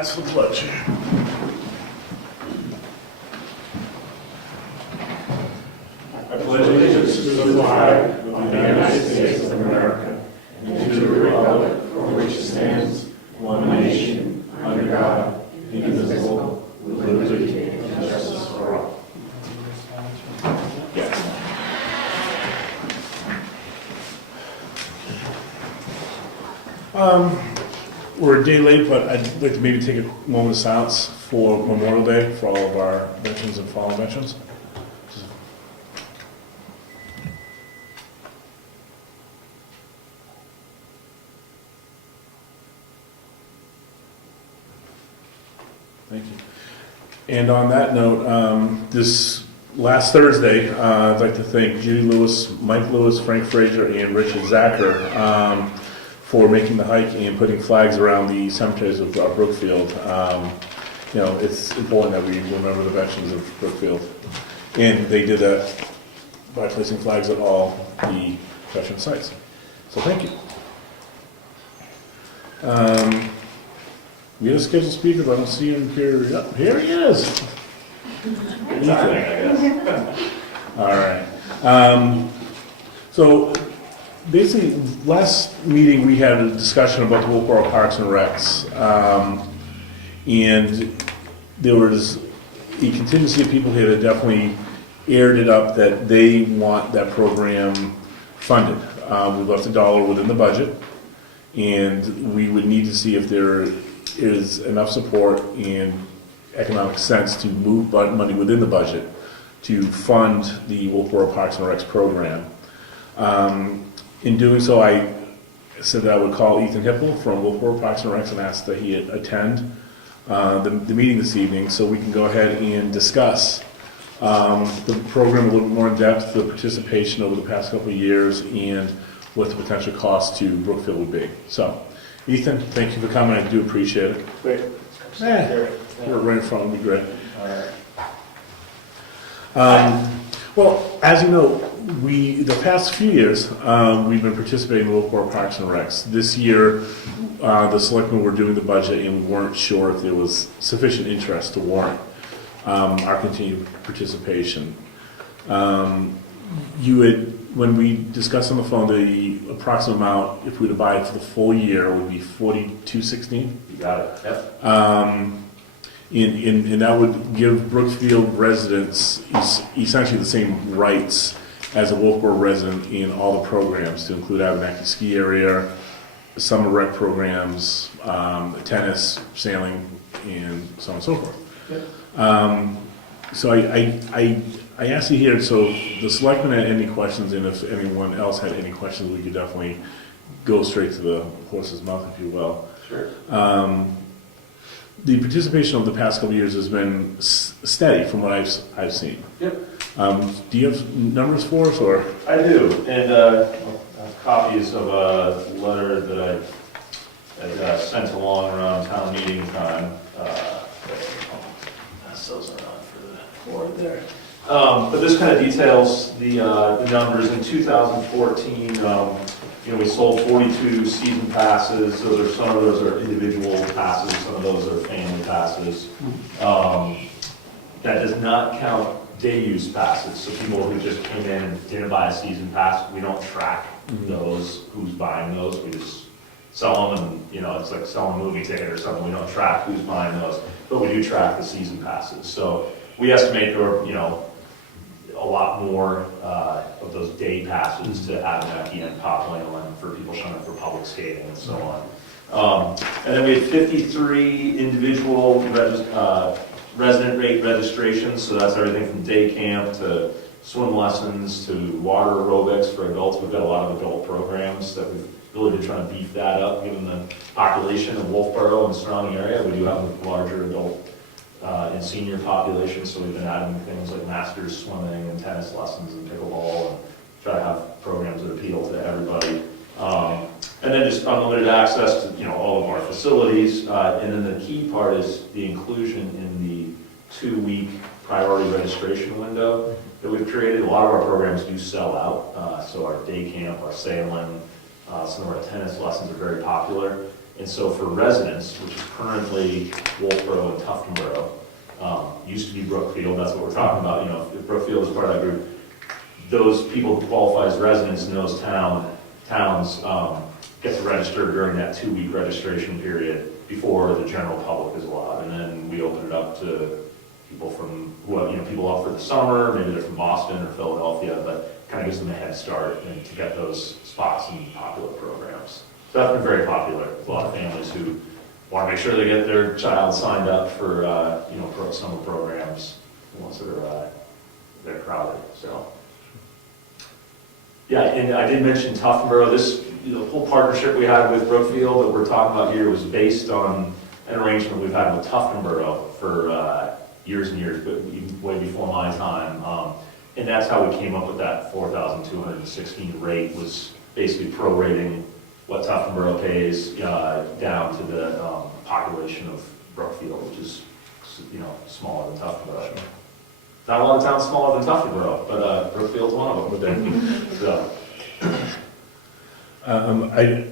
Rise for the pledge. I pledge allegiance to the flag of the United States of America and to the republic for which it stands, one nation, under God, indivisible, with liberty and justice for all. We're a day late, but I'd like to maybe take a moment of silence for Memorial Day for all of our veterans and fallen veterans. Thank you. And on that note, this last Thursday, I'd like to thank Judy Lewis, Mike Lewis, Frank Frazier, and Richard Zacher for making the hike and putting flags around the cemeteries of Brookfield. It's important that we remember the veterans of Brookfield. And they did that by placing flags at all the veteran sites. So thank you. We had a scheduled speaker, but I don't see him here. Yep, here he is. All right. So basically, last meeting we had a discussion about the Wolfboro Parks and Recs. And there was a contingency of people here that definitely aired it up that they want that program funded. We left $1 within the budget, and we would need to see if there is enough support and economic sense to move money within the budget to fund the Wolfboro Parks and Recs program. In doing so, I said that I would call Ethan Hipple from Wolfboro Parks and Recs and ask that he attend the meeting this evening so we can go ahead and discuss the program a little bit more in depth, the participation over the past couple of years, and what the potential cost to Brookfield would be. So, Ethan, thank you for coming. I do appreciate it. Great. You're right in front of me, great. All right. Well, as you know, the past few years, we've been participating in Wolfboro Parks and Recs. This year, the selectmen were doing the budget, and we weren't sure if there was sufficient interest to warrant our continued participation. When we discussed on the phone, the approximate amount, if we were to buy it for the full year, would be $42.16. You got it. Yep. And that would give Brookfield residents essentially the same rights as a Wolfboro resident in all the programs, to include Abenaki ski area, summer rec programs, tennis, sailing, and so on and so forth. Yep. So I asked you here, so the selectmen had any questions, and if anyone else had any questions, we could definitely go straight to the horse's mouth, if you will. Sure. The participation over the past couple of years has been steady from what I've seen. Yep. Do you have numbers for us, or? I do, and copies of a letter that I sent along around town meeting time. Those are on for the board there. But this kind of details the numbers. In 2014, we sold 42 season passes. Some of those are individual passes, some of those are family passes. That does not count day use passes. So people who just came in and didn't buy a season pass, we don't track those, who's buying those. We just sell them, and it's like selling a movie ticket or something. We don't track who's buying those, but we do track the season passes. So we estimate there are, a lot more of those day passes to Abenaki and Poplar for people showing up for public skating and so on. And then we had 53 individual resident rate registrations. So that's everything from day camp to swim lessons to water aerobics for adults. We've got a lot of adult programs that we've really been trying to beef that up, given the population of Wolfboro and surrounding area. We do have a larger adult and senior population, so we've been adding things like masters swimming and tennis lessons and pickleball, and try to have programs that appeal to everybody. And then just unlimited access to all of our facilities. And then the key part is the inclusion in the 2-week priority registration window that we've created. A lot of our programs do sell out. So our day camp, our sailing, some of our tennis lessons are very popular. And so for residents, which is currently Wolfboro and Tuftonboro, used to be Brookfield, that's what we're talking about, you know, if Brookfield is part of that group, those people who qualify as residents in those towns get to register during that 2-week registration period before the general public is allowed. And then we open it up to people from, well, you know, people out for the summer, maybe they're from Boston or Philadelphia, but kind of gives them a head start and to get those spots in popular programs. So that's been very popular. There's a lot of families who want to make sure they get their child signed up for, you know, summer programs, the ones that are they're crowded. So, yeah, and I did mention Tuftonboro. This, you know, whole partnership we had with Brookfield that we're talking about here was based on an arrangement we've had with Tuftonboro for years and years, but way before my time. And that's how we came up with that 4,216 rate, was basically prorating what Tuftonboro pays down to the population of Brookfield, which is, you know, smaller than Tuftonboro. Not a lot of towns smaller than Tuftonboro, but Brookfield's one of them. So. I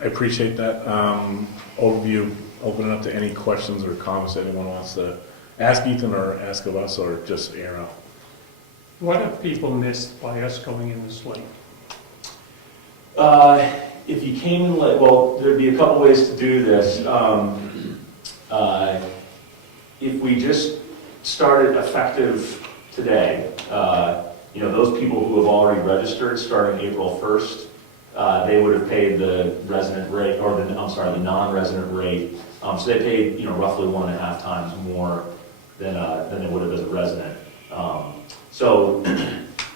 appreciate that overview. Open it up to any questions or comments that anyone wants to ask Ethan or ask of us, or just air out. What have people missed by us going in this late? If you came in late, well, there'd be a couple ways to do this. If we just started effective today, you know, those people who have already registered starting April 1st, they would have paid the resident rate, or the non-resident rate. So they paid, you know, roughly 1.5 times more than they would have as a resident. So,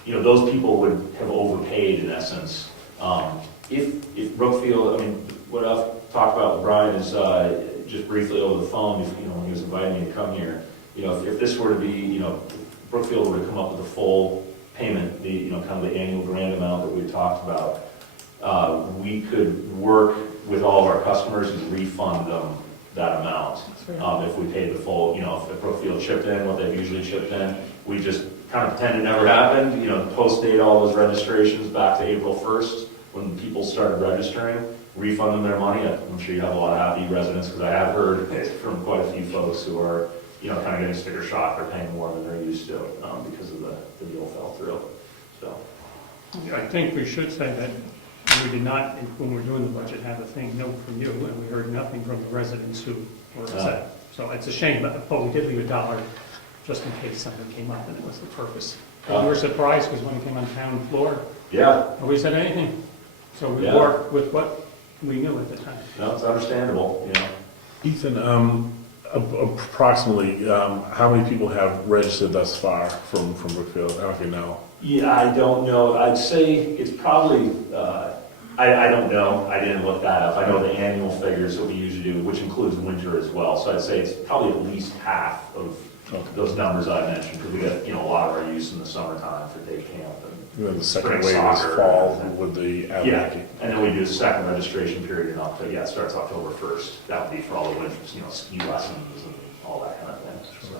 you know, those people would have overpaid in essence. If Brookfield, I mean, what I've talked about with Brian is just briefly over the phone, you know, when he was inviting me to come here, you know, if this were to be, you know, Brookfield were to come up with a full payment, the, you know, kind of the annual grant amount that we talked about, we could work with all of our customers and refund them that amount. If we paid the full, you know, if Brookfield chipped in what they've usually chipped in, we just kind of pretend it never happened, you know, post-date all those registrations back to April 1st when people started registering, refund them their money. I'm sure you have a lot of happy residents, because I have heard from quite a few folks who are, you know, kind of getting sticker shock. They're paying more than they're used to because of the deal fell through. So I think we should say that we did not, when we're doing the budget, have a thing note from you, and we heard nothing from the residents who were upset. So it's a shame, but we did leave $1 just in case something came up, and it was the purpose. We were surprised because when it came on town floor, yeah, nobody said anything. So we Yeah. worked with what we knew at the time. no, it's understandable, you know. Ethan, approximately, how many people have registered thus far from Brookfield? I don't know if you know. Yeah, I don't know. I'd say it's probably, I don't know. I didn't look that up. I know the annual figures that we usually do, which includes winter as well. So I'd say it's probably at least half of those numbers I mentioned, because we get, you know, a lot of our use in the summertime for day camp. You know, the second Spring wave is soccer. fall with the Yeah, Abenaki. and then we do a second registration period in October. Yeah, it starts October 1st. That would be for all the winters, you know, ski lessons and all that kind of thing. So.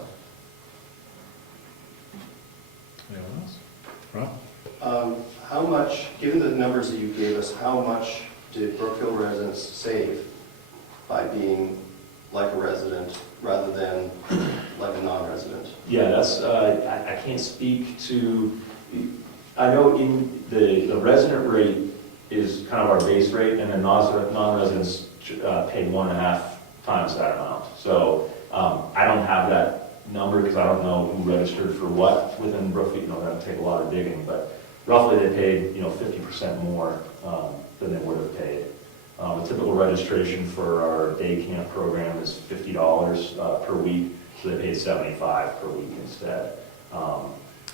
Anyone else? Rob? How much, given the numbers that you gave us, how much did Brookfield residents save by being like a resident rather than like a non-resident? Yeah, that's, I can't speak to, I know in the resident rate is kind of our base rate, and then non-residents pay 1.5 times that amount. So I don't have that number because I don't know who registered for what within Brookfield. You know, that would take a lot of digging, but roughly they paid, you know, 50% more than they would have paid. A typical registration for our day camp program is $50 per week, so they paid $75 per week instead.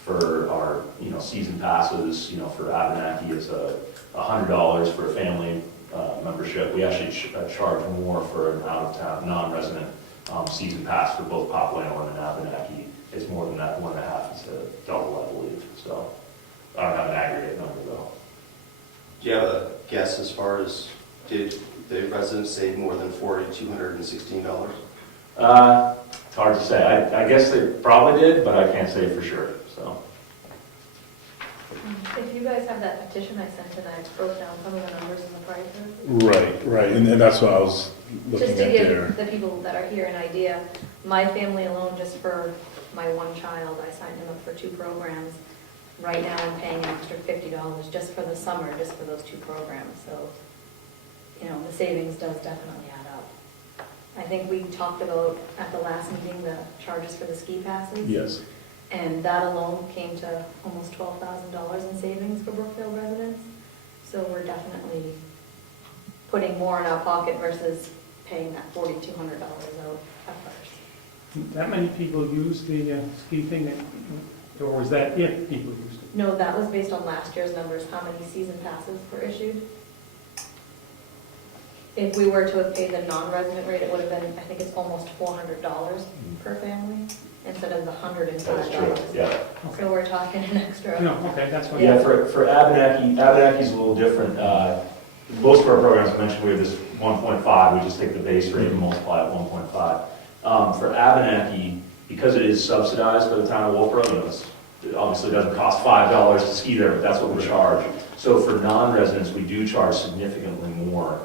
For our, you know, season passes, you know, for Abenaki, it's $100 for a family membership. We actually charge more for an out-of-town, non-resident season pass for both Popwell and Abenaki. It's more than that, 1.5 instead of double, I believe. So I don't have an aggregate number though. Do you have a guess as far as, did the residents save more than $4,216? It's hard to say. I guess they probably did, but I can't say for sure. So. If you guys have that petition I sent, and I broke down some of the numbers in the prices. Right, and that's what I was looking Just to at give their, the people that are here an idea, my family alone, just for my one child, I signed him up for 2 programs. Right now, I'm paying an extra $50 just for the summer, just for those 2 programs. So, you know, the savings does definitely add up. I think we talked about at the last meeting the charges for the ski passes. yes. And that alone came to almost $12,000 in savings for Brookfield residents. So we're definitely putting more in our pocket versus paying that $4,200 out at first. That many people use the ski thing, or was that if people used it? No, that was based on last year's numbers, how many season passes were issued. If we were to have paid the non-resident rate, it would have been, I think it's almost $400 per family, instead of the $105. That's true, yeah. So we're talking an extra. No, okay, that's what. Yeah, for Abenaki's a little different. Most of our programs, I mentioned, we have this 1.5, we just take the base rate and multiply it 1.5. For Abenaki, because it is subsidized by the town of Wolfboro, you know, it obviously doesn't cost $5 to ski there, but that's what we charge. So for non-residents, we do charge significantly more,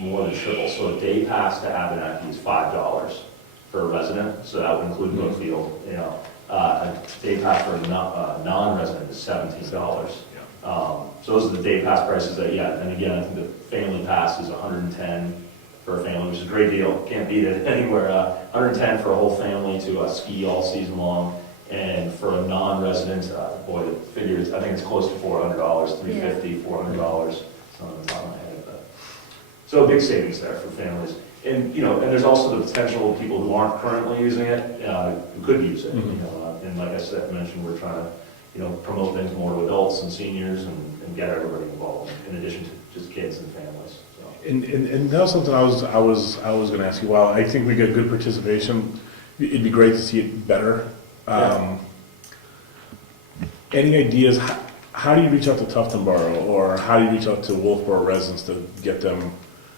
more than triple. So a day pass to Abenaki is $5 for a resident, so that would include Brookfield, you know. A day pass for a non-resident is $17. So those are the day pass prices that, yeah, and again, I think the family pass is $110 for a family, which is a great deal, can't beat it anywhere. $110 for a whole family to ski all season long, and for a non-resident, boy, the figure is, I think it's close to $400, $350, $400, something on the top of my head. But. So a big savings there for families. And, you know, and there's also the potential of people who aren't currently using it, who could use it, you know, and like I said, mentioned, we're trying to, you know, promote things more to adults and seniors and get everybody involved, in addition to just kids and families, so. And that was something I was going to ask you. While I think we get good participation, it'd be great to see it better. Any ideas? How do you reach out to Tufton Borough, or how do you reach out to Wolfboro residents to get them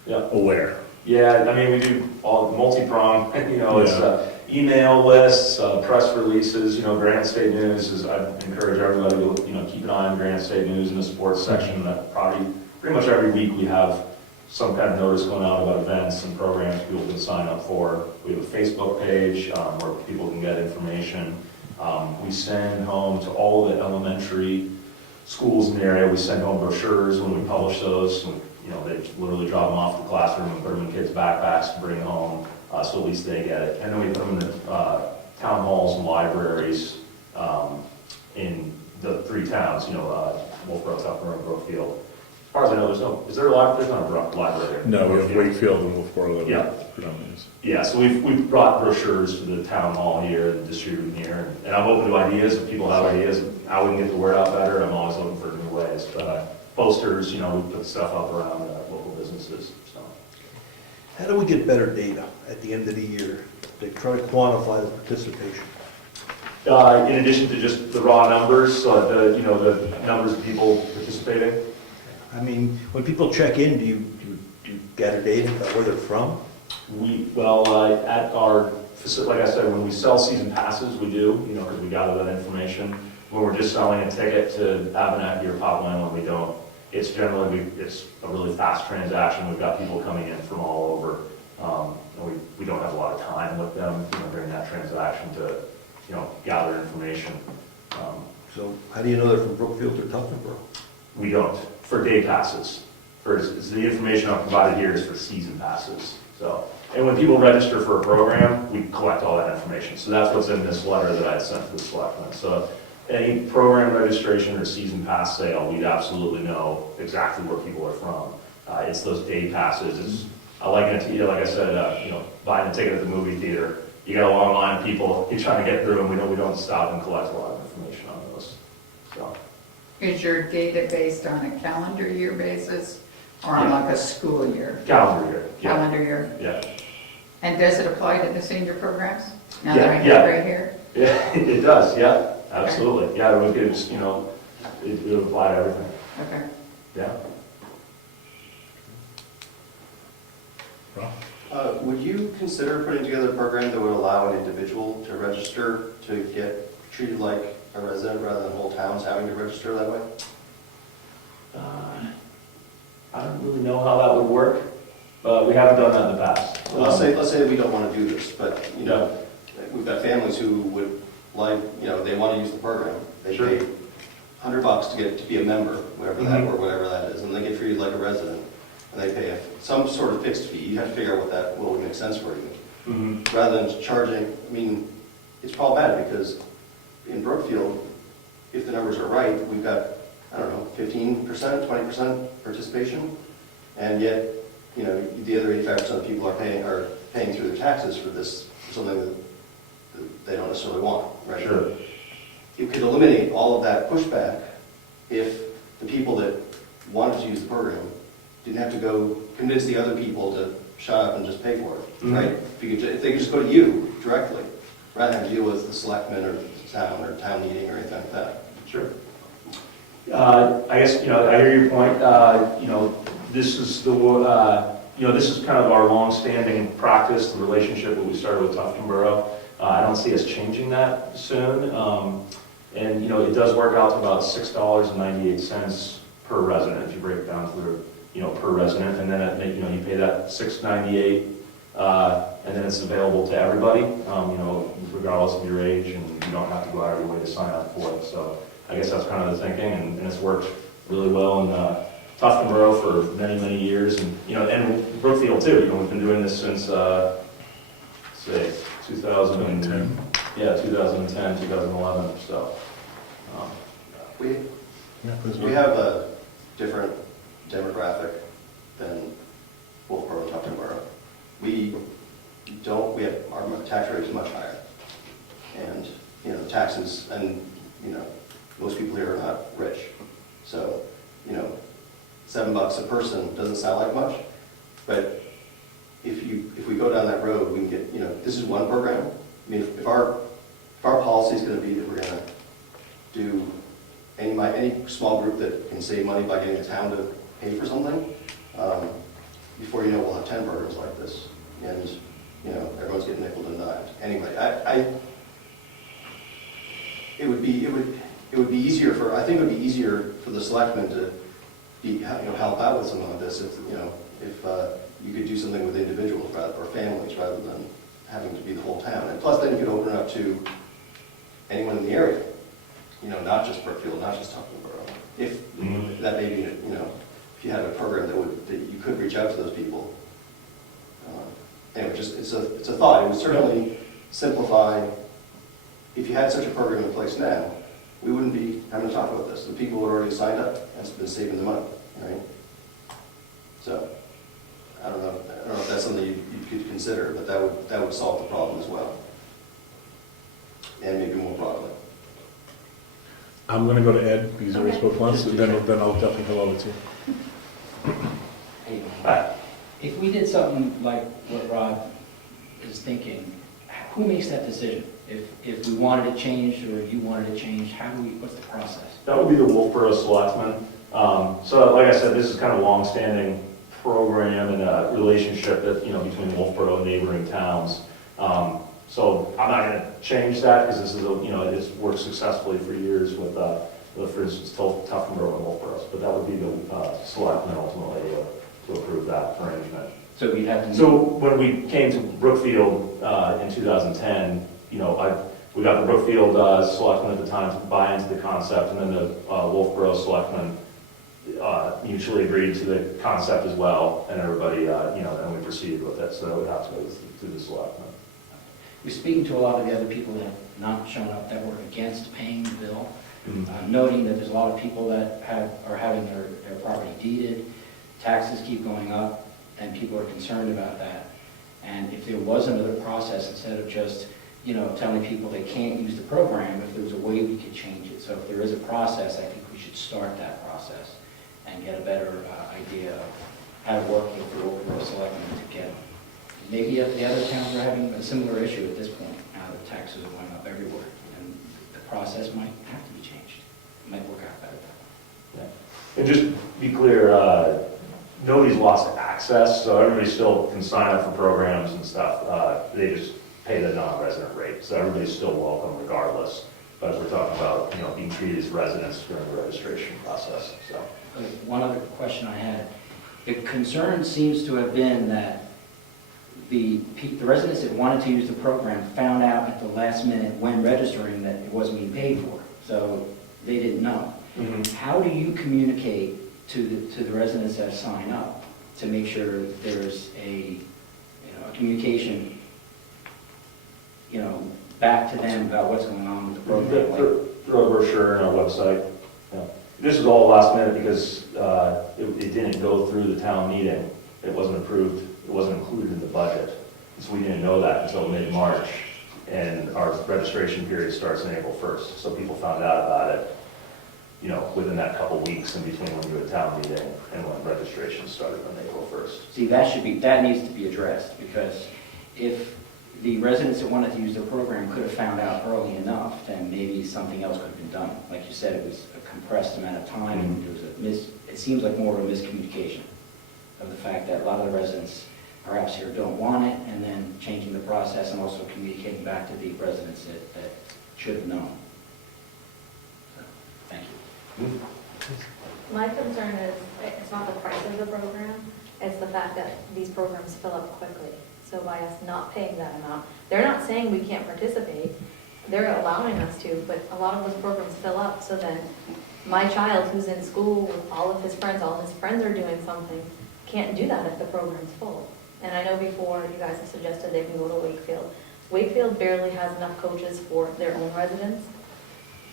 aware? Yeah, I mean, we do all multi-pronged, you know, it's email lists, press releases, you know, Granite State News is, I encourage everybody to, you know, keep an eye on Granite State News in the sports section. That probably, pretty much every week we have some kind of notice going out about events and programs people can sign up for. We have a Facebook page where people can get information. We send home to all the elementary schools in the area, we send home brochures when we publish those. You know, they literally drop them off the classroom and put them in kids' backpacks and bring them home, so at least they get it. And then we put them in the town halls and libraries in the 3 towns, you know, Wolfboro, Tufton, and Brookfield. As far as I know, is there a library? There's not a library there. No, we have Wakefield and Wolfboro that Yeah. predominantly is. Yeah, so we've brought brochures to the town hall here and distributed them here. And I'm open to ideas. If people have ideas of how we can get the word out better, I'm always looking for new ways. But posters, you know, we put stuff up around local businesses, so. How do we get better data at the end of the year to try to quantify the participation? In addition to just the raw numbers, so you know, the numbers of people participating. I mean, when people check in, do you gather data about where they're from? At our facility, like I said, when we sell season passes, we do, you know, because we gather that information. When we're just selling a ticket to Abenaki or Popline, when we don't, it's generally, it's a really fast transaction. We've got people coming in from all over. And we don't have a lot of time with them, you know, during that transaction to, you know, gather information. So how do you know they're from Brookfield or Tuftonboro? We don't, for day passes. The information I've provided here is for season passes. So, and when people register for a program, we collect all that information. So that's what's in this letter that I had sent to the selectmen. So any program registration or season pass sale, we'd absolutely know exactly where people are from. It's those day passes. I like it to you, like I said, you know, buying a ticket at the movie theater. You got a long line of people, you're trying to get through, and we know we don't stop and collect a lot of information on those. So. Is your data based on a calendar year basis or on like a school year? Calendar year. Yeah. Calendar year. Yeah. And does it apply to the senior programs? Now Yeah, that I have yeah. it right here? Yeah, it does, yeah, absolutely. Yeah, we could just, you know, it would apply to everything. Okay. Yeah. Would you consider putting together a program that would allow an individual to register to get treated like a resident rather than whole towns having to register that way? I don't really know how that would work. We haven't done that in the past. Well, let's say we don't want to do this, but, you know, we've got families who would like, you know, they want to use the program. They Sure. pay $100 to be a member, whatever that, Mhm. or whatever that is, and they get treated like a resident. And they pay some sort of fixed fee. You have to figure out what would make sense for you. Mhm. Rather than charging, I mean, it's problematic because in Brookfield, if the numbers are right, we've got, I don't know, 15%, 20% participation. And yet, you know, the other 85% of people are paying through their taxes for this, for something that they don't necessarily want, right? Sure. You could eliminate all of that pushback if the people that wanted to use the program didn't have to go convince the other people to shut up and just pay for it, Mhm. right? If they could just go to you directly, rather than have to deal with the selectmen or town meeting or anything like that. Sure. I guess, you know, I hear your point. You know, this is this is kind of our long-standing practice, the relationship that we started with Tufton Borough. I don't see us changing that soon. And, you know, it does work out to about $6.98 per resident, if you break it down through, you know, per resident. And then, you know, you pay that $6.98, and then it's available to everybody, you know, regardless of your age, and you don't have to go out of your way to sign up for it. So I guess that's kind of the thinking, and it's worked really well in Tufton Borough for many, many years. And, you know, and Brookfield too. You know, we've been doing this since, say, 2010. Yeah, 2010, 2011, so. We have a different demographic than Wolfboro and Tufton Borough. Our tax rate is much higher. And, you know, taxes, and, you know, most people here are not rich. So, you know, $7 a person doesn't sound like much, but if we go down that road, we can get, you know, this is one program. I mean, if our policy is going to be that we're going to do any small group that can save money by getting the town to pay for something, before you know, we'll have 10 programs like this, and, you know, everyone's getting nickel and dimed. Anyway, it would be easier I think it would be easier for the selectmen to help out with something like this if you could do something with individuals or families rather than having to be the whole town. And plus, then you could open it up to anyone in the area, you know, not just Brookfield, not just Tufton Borough. If that maybe, you know, if you had a program that you could reach out to those people. Anyway, just it's a thought. It would certainly simplify. If you had such a program in place now, we wouldn't be having to talk about this. The people who had already signed up has been saving the money, right? So, I don't know if that's something you could consider, but that would solve the problem as well, and maybe more broadly. I'm going to go to Ed, because he already spoke once, and then I'll definitely go over to you. Hey, if we did something like what Rob is thinking, who makes that decision? If we wanted to change, or you wanted to change, what's the process? That would be the Wolfboro Selectmen. So like I said, this is kind of a long-standing program and a relationship that, you know, between Wolfboro and neighboring towns. So I'm not going to change that because this is, it's worked successfully for years with for instance, Tufton Borough and Wolfboro. But that would be the Selectmen ultimately to approve that arrangement. So we'd have to. So when we came to Brookfield in 2010, you know, we got the Brookfield Selectmen at the time to buy into the concept, and then the Wolfboro Selectmen mutually agreed to the concept as well, and everybody, and we proceeded with it. So it would have to go through the Selectmen. We're speaking to a lot of the other people that have not shown up that were against paying the bill, noting that there's a lot of people that are having their property deeded, taxes keep going up, and people are concerned about that. And if there was another process, instead of just, you know, telling people they can't use the program, if there was a way we could change it. So if there is a process, I think we should start that process and get a better idea of how to work with the local selectmen to get. Maybe the other towns are having a similar issue at this point. Now the taxes are going up everywhere, and the process might have to be changed. It might work out better. Yeah. And just be clear, nobody's lost access, so everybody still can sign up for programs and stuff. They just pay the non-resident rate, so everybody's still welcome regardless. But we're talking about, you know, being treated as residents during the registration process. So One other question I had, the concern seems to have been that the residents that wanted to use the program found out at the last minute when registering that it wasn't being paid for, so they didn't know. How do you communicate to the residents that sign up to make sure that there's a communication, back to them about what's going on with the program? Through a brochure and our website. Yeah. This was all last minute because it didn't go through the town meeting. It wasn't approved, it wasn't included in the budget. So we didn't know that until mid-March. And our registration period starts on April 1st. So people found out about it, within that couple weeks in between when you had town meeting and when registration started on April 1st. See, that needs to be addressed, because if the residents that wanted to use the program could have found out early enough, then maybe something else could have been done. Like you said, it was a compressed amount of time, and it seems like more of a miscommunication of the fact that a lot of the residents perhaps here don't want it, and then changing the process and also communicating back to the residents that should have known. So, thank you. My concern is, it's not the price of the program, it's the fact that these programs fill up quickly. So by us not paying that amount, they're not saying we can't participate, they're allowing us to, but a lot of those programs fill up, so then my child who's in school with all of his friends are doing something, can't do that if the program's full. And I know before you guys have suggested they can go to Wakefield. Wakefield barely has enough coaches for their own residents,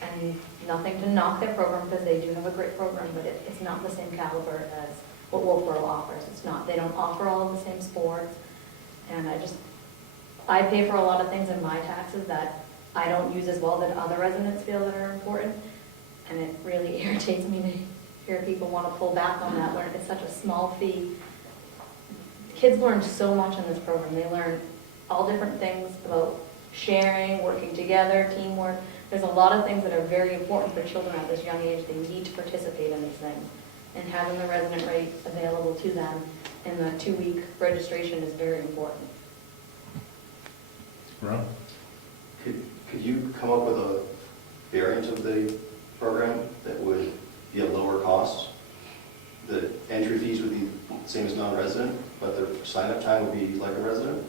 and nothing to knock their program because they do have a great program, but it's not the same caliber as what Wolfboro offers. It's not. They don't offer all of the same sports, and I pay for a lot of things in my taxes that I don't use as well that other residents feel that are important, and it really irritates me to hear people want to pull back on that when it's such a small fee. Kids learn so much in this program. They learn all different things about sharing, working together, teamwork. There's a lot of things that are very important for children at this young age. They need to participate in these things. And having the resident rate available to them in the 2-week registration is very important. Right. Could you come up with a variant of the program that would be a lower cost? The entry fees would be the same as non-resident, but their sign-up time would be like a resident?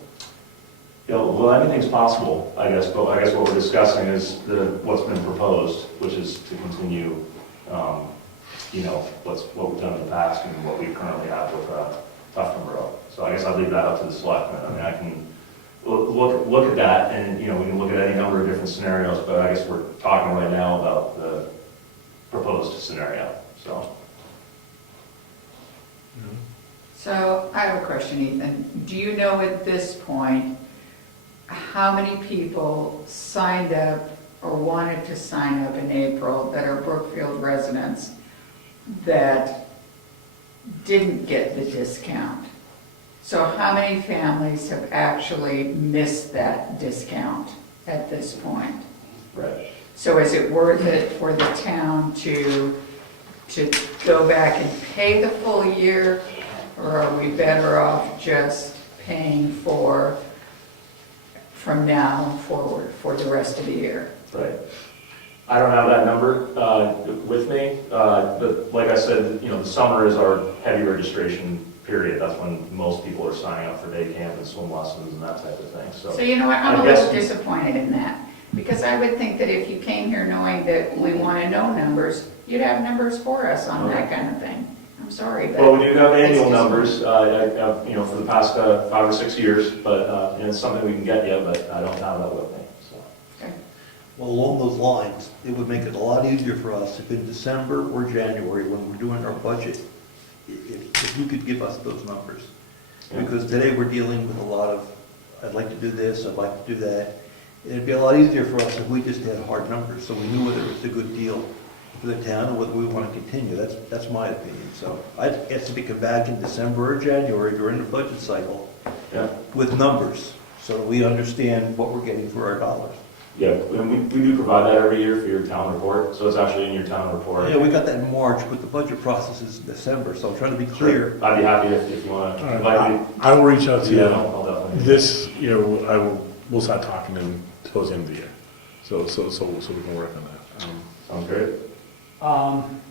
Well, anything's possible, I guess, but I guess what we're discussing is what's been proposed, which is to continue, what we've done in the past and what we currently have with Tufton Borough. So I guess I'll leave that up to the selectmen. I mean, I can look at that, and, we can look at any number of different scenarios, but I guess we're talking right now about the proposed scenario, so. So I have a question, Ethan. Do you know at this point how many people signed up or wanted to sign up in April that are Brookfield residents that didn't get the discount? So how many families have actually missed that discount at this point? Right. So is it worth it for the town to go back and pay the full year, or are we better off just paying from now forward for the rest of the year? Right. I don't have that number with me, but like I said, the summer is our heavy registration period. That's when most people are signing up for day camp and swim lessons and that type of thing. So you know what, I'm a little disappointed in that, because I would think that if you came here knowing that we want to know numbers, you'd have numbers for us on that kind of thing. I'm sorry, but... Well, we do have annual numbers, for the past 5 or 6 years, but it's something we can get you, but I don't have that with me, so. Okay. Well, along those lines, it would make it a lot easier for us if in December or January, when we're doing our budget, if you could give us those numbers. Yeah. Because today we're dealing with a lot of, I'd like to do this, I'd like to do that. It'd be a lot easier for us if we just had hard numbers, so we knew whether it's a good deal for the town or whether we want to continue. That's my opinion. So I'd ask you to come back in December or January during the budget cycle with numbers, so that we understand what we're getting for our dollars. Yeah, and we do provide that every year for your town report, so it's actually in your town report. Yeah, we got that in March, but the budget process is in December, so I'm trying to be clear. I'd be happy if you want to invite me. I will reach out to you. Yeah, I'll definitely. This, we'll start talking to them towards the end of the year. So we can work on that. Sounds great.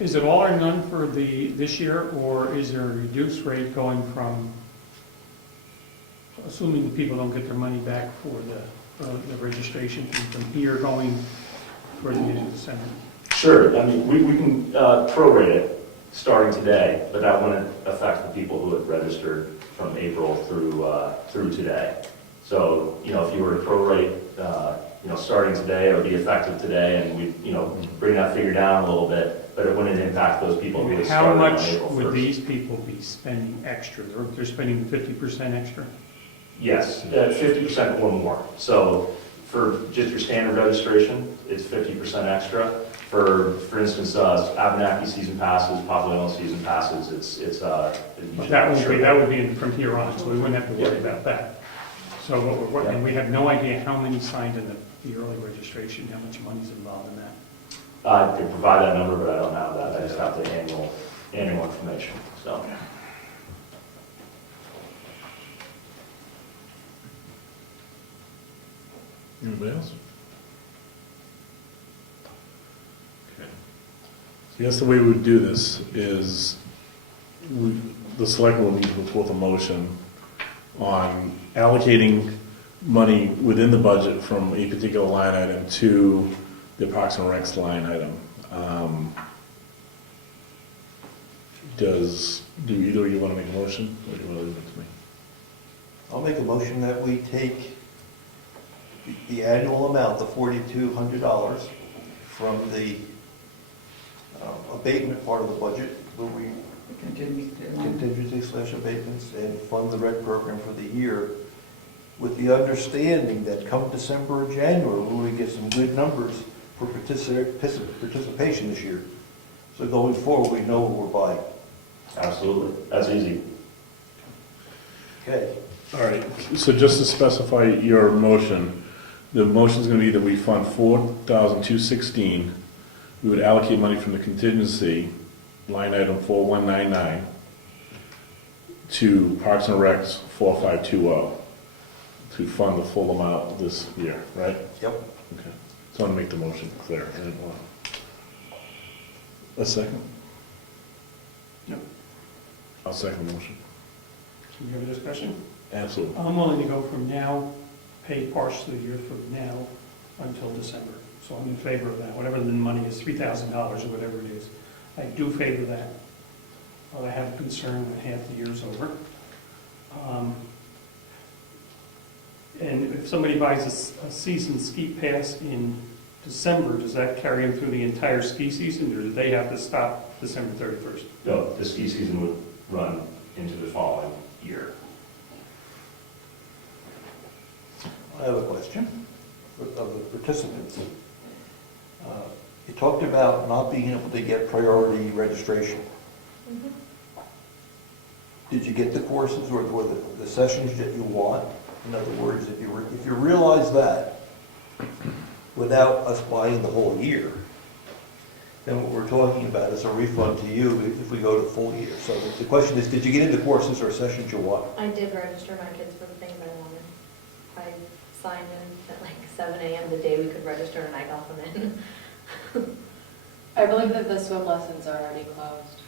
Is it all or none for this year, or is there a reduced rate going from, assuming the people don't get their money back for the registration fee, from here going toward the end of December? Sure, I mean, we can prorate it starting today, but that wouldn't affect the people who had registered from April through today. So, you know, if you were to prorate, you know, starting today, it would be effective today, and we, you know, bring that figure down a little bit, but it wouldn't impact those people who had How started on much April 1st. would these people be spending extra? They're spending 50% extra? Yes, 50% or more. So for just your standard registration, it's 50% extra. For instance, Abenaki season passes, Papalolo season passes, it's But that would be from here on, so we wouldn't have to worry about that. So and we have no idea how many signed in the early registration, how much money's involved in that. I could provide that number, but I don't have that. I just have the annual information, so. Anybody else? Okay. So I guess the way we would do this is, the selectmen will need to put forth a motion on allocating money within the budget from a particular line item to the Parks and Recs line item. Do either of you want to make a motion, or do you want to leave it to me? I'll make a motion that we take the annual amount, the $4,200, from the abatement part of the budget, where we contingency/abatements, and fund the rec program for the year, with the understanding that come December or January, when we get some good numbers for participation this year. So going forward, we know what we're buying. Absolutely, that's easy. Okay. All right, so just to specify your motion, the motion's going to be that we fund $4,216. We would allocate money from the contingency, line item 4199, to Parks and Recs 4520, to fund the full amount this year, right? Yep. Okay. So I want to make the motion clear. I didn't want a second? Yep. I'll second the motion. Can you have a discussion? Absolutely. I'm willing to go from now, pay partially a year from now until December. So I'm in favor of that, whatever the money is, $3,000 or whatever it is. I do favor that. But I have a concern that half the year's over. And if somebody buys a season ski pass in December, does that carry them through the entire ski season, or do they have to stop December 31st? No, the ski season would run into the following year. I have a question of the participants. You talked about not being able to get priority registration. Mhm. Did you get the courses or the sessions that you want? In other words, if you realize that without us buying the whole year, then what we're talking about is a refund to you if we go to full year. So the question is, did you get into courses or sessions you want? I did register my kids for the things I wanted. I signed in at like 7 a.m. the day we could register, and I got them in. I believe that the swim lessons are already closed.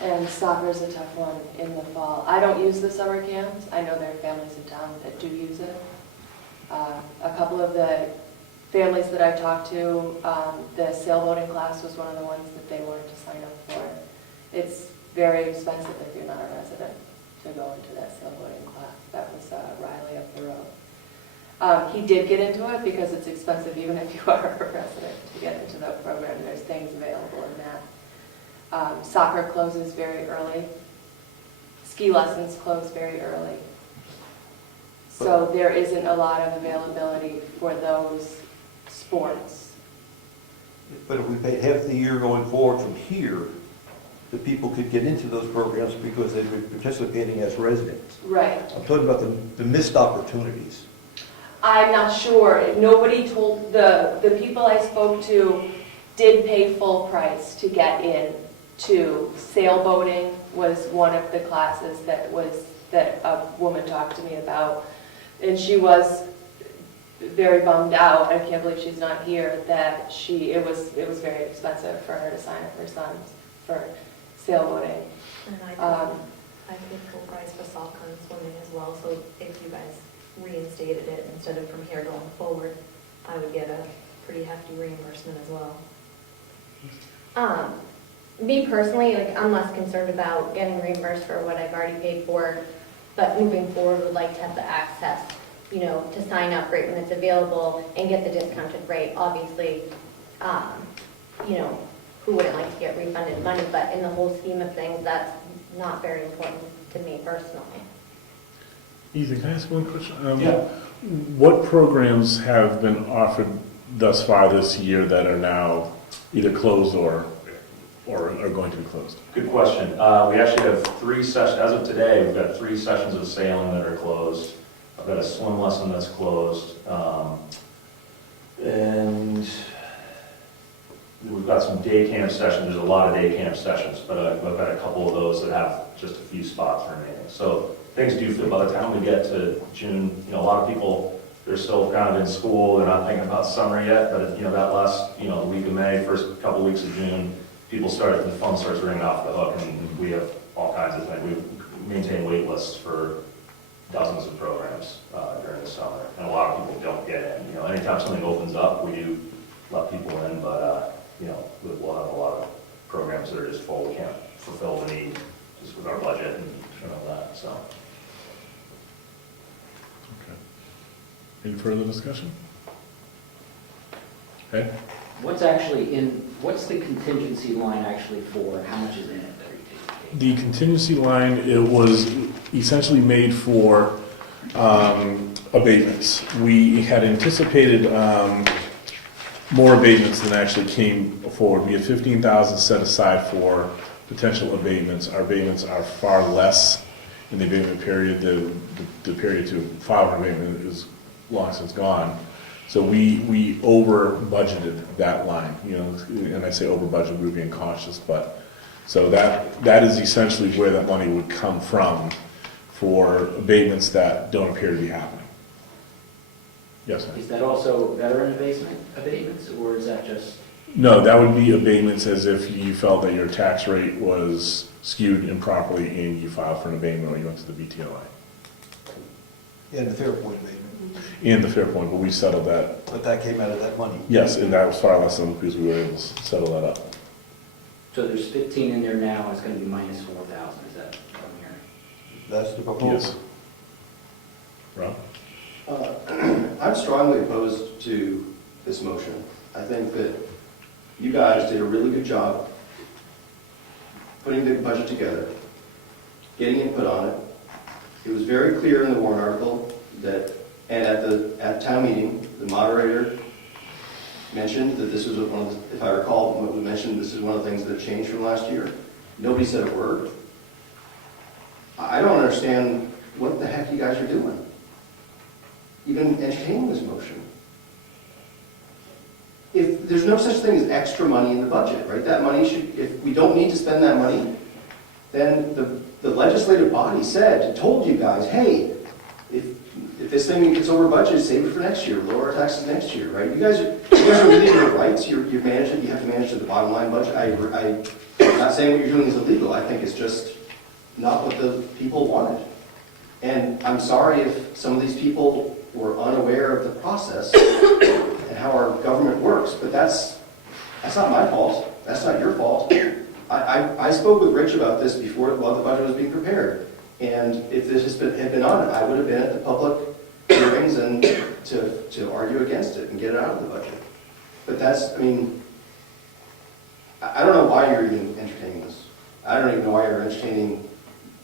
And soccer's a tough one in the fall. I don't use the summer camps. I know there are families in town that do use it. A couple of the families that I talked to, the sailboating class was one of the ones that they wanted to sign up for. It's very expensive if you're not a resident to go into that sailboating class. That was Riley up the road. He did get into it because it's expensive even if you are a resident to get into the program. There's things available in that. Soccer closes very early. Ski lessons close very early. So there isn't a lot of availability for those sports. But if we paid half the year going forward from here, the people could get into those programs because they've been participating as residents. Right. I'm talking about the missed opportunities. I'm not sure. Nobody told, the people I spoke to did pay full price to get in to sailboating was one of the classes that a woman talked to me about. And she was very bummed out, I can't believe she's not here, that it was very expensive for her to sign up her sons for sailboating. And I paid full price for soccer and swimming as well, so if you guys reinstated it instead of from here going forward, I would get a pretty hefty reimbursement as well. Me personally, like, I'm less concerned about getting reimbursed for what I've already paid for, but moving forward would like to have the access, you know, to sign up right when it's available and get the discounted rate. Obviously, you know, who wouldn't like to get refunded money, but in the whole scheme of things, that's not very important to me personally. Ethan, can I ask one question? Yeah. What programs have been offered thus far this year that are now either closed or are going to be closed? Good question. We actually have 3 sessions, as of today, we've got 3 sessions of sailing that are closed. I've got a swim lesson that's closed. And we've got some day camp sessions. There's a lot of day camp sessions, but I've got a couple of those that have just a few spots remaining. So things do feel, by the time we get to June, you know, a lot of people, they're still kind of in school, they're not thinking about summer yet, but you know, that last, you know, the week of May, first couple weeks of June, the phone starts ringing off the hook, and we have all kinds of things. We maintain wait lists for dozens of programs during the summer, and a lot of people don't get in. You know, anytime something opens up, we do let people in, but you know, we'll have a lot of programs that are just full. We can't fulfill the need just with our budget and all that. So, Okay. Any further discussion? Okay. What's the contingency line actually for, and how much is in it? The contingency line, it was essentially made for abatements. We had anticipated more abatements than actually came forward. We had 15,000 set aside for potential abatements. Our abatements are far less in the abatement period. The period to file an abatement is long since gone. So we over budgeted that line, you know, and I say over budget, we were being cautious, but so that is essentially where that money would come from for abatements that don't appear to be happening. Yes, sir. Is that also veteran abatements, or is that just? No, that would be abatements as if you felt that your tax rate was skewed improperly and you filed for an abatement or you went to the BTLI. And the fair point abatement. And the fair point, but we settled that. But that came out of that money. Yes, and that was far less than because we were able to settle that up. So there's 15 in there now, and it's going to be minus 4,000, is that what I'm hearing? That's the proposal. Yes. Rob? I'm strongly opposed to this motion. I think that you guys did a really good job putting the budget together, getting input on it. It was very clear in the warrant article that, and at town meeting, the moderator mentioned that this was one of the, if I recall, what we mentioned, this is one of the things that changed from last year. Nobody said a word. I don't understand what the heck you guys are doing, even entertaining this motion. If there's no such thing as extra money in the budget, right? That money should, if we don't need to spend that money, then the legislative body told you guys, hey, if this thing gets over budget, save it for next year, lower our taxes next year, right? You guys are within your rights. You're managing. You have to manage to the bottom line budget. I'm not saying what you're doing is illegal. I think it's just not what the people wanted. And I'm sorry if some of these people were unaware of the process and how our government works, but that's not my fault. That's not your fault. I spoke with Rich about this before, while the budget was being prepared. And if this had been on it, I would have been at the public hearings and to argue against it and get it out of the budget. But that's, I mean, I don't know why you're even entertaining this. I don't even know why you're entertaining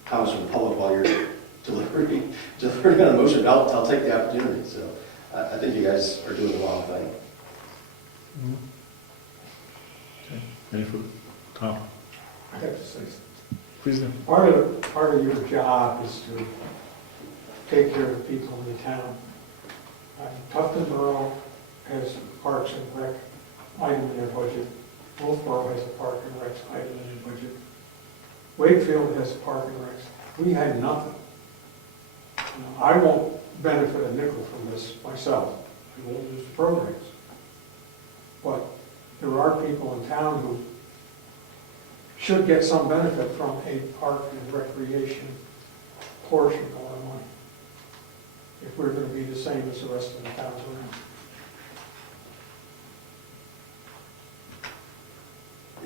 comments from the public while you're deliberating on a motion. I'll take the opportunity. So I think you guys are doing the wrong thing. Okay. Any further? Tom? I have to say, Please do. part of your job is to take care of the people in the town. Tufton Borough has Parks and Rec item in their budget. Wolfboro has a Park and Rec item in their budget. Wakefield has a Park and Rec. We had nothing. I won't benefit a nickel from this myself. we won't use the programs. But there are people in town who should get some benefit from a park and recreation portion of our money, if we're gonna be the same as the rest of the towns around.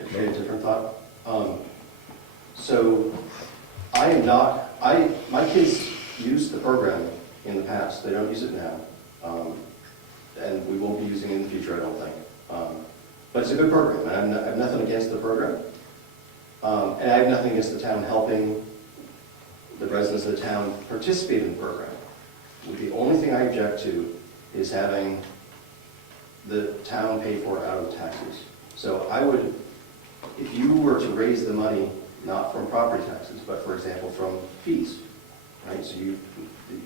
Okay, a different thought. So my kids used the program in the past, they don't use it now. And we won't be using it in the future, I don't think. But it's a good program, and I have nothing against the program. And I have nothing against the town helping the residents of the town participate in the program. The only thing I object to is having the town pay for it out of the taxes. So I would, if you were to raise the money, not from property taxes, but for example, from fees, right? So you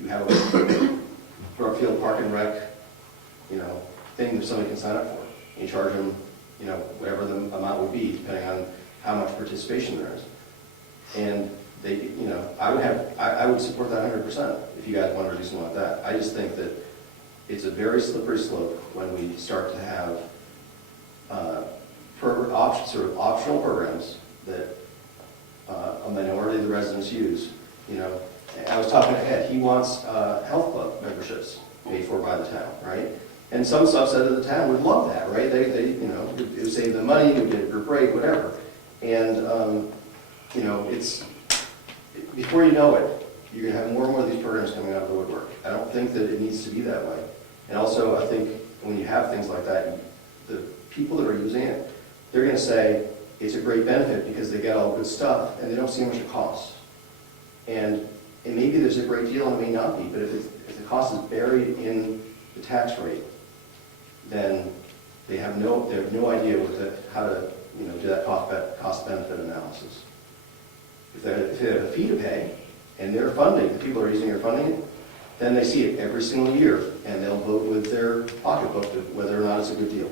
have a Brookfield Park and Rec, thing that somebody can sign up for. You charge them, whatever the amount would be, depending on how much participation there is. And they, I would support that 100% if you guys want to do something like that. I just think that it's a very slippery slope when we start to have sort of optional programs that a minority of the residents use. I was talking to Ed, he wants health club memberships paid for by the town, right? And some subset of the town would love that, right? They it would save them money, it would get a group rate, whatever. And, it's, before you know it, you're gonna have more and more of these programs coming out of the woodwork. I don't think that it needs to be that way. And also, I think when you have things like that, the people that are using it, they're gonna say it's a great benefit because they get all the good stuff and they don't see how much it costs. And maybe there's a great deal and it may not be, but if the cost is buried in the tax rate, then they have no idea how to do that cost benefit analysis. If they have a fee to pay and they're funding, the people who are using it are funding it, then they see it every single year and they'll vote with their pocketbook whether or not it's a good deal.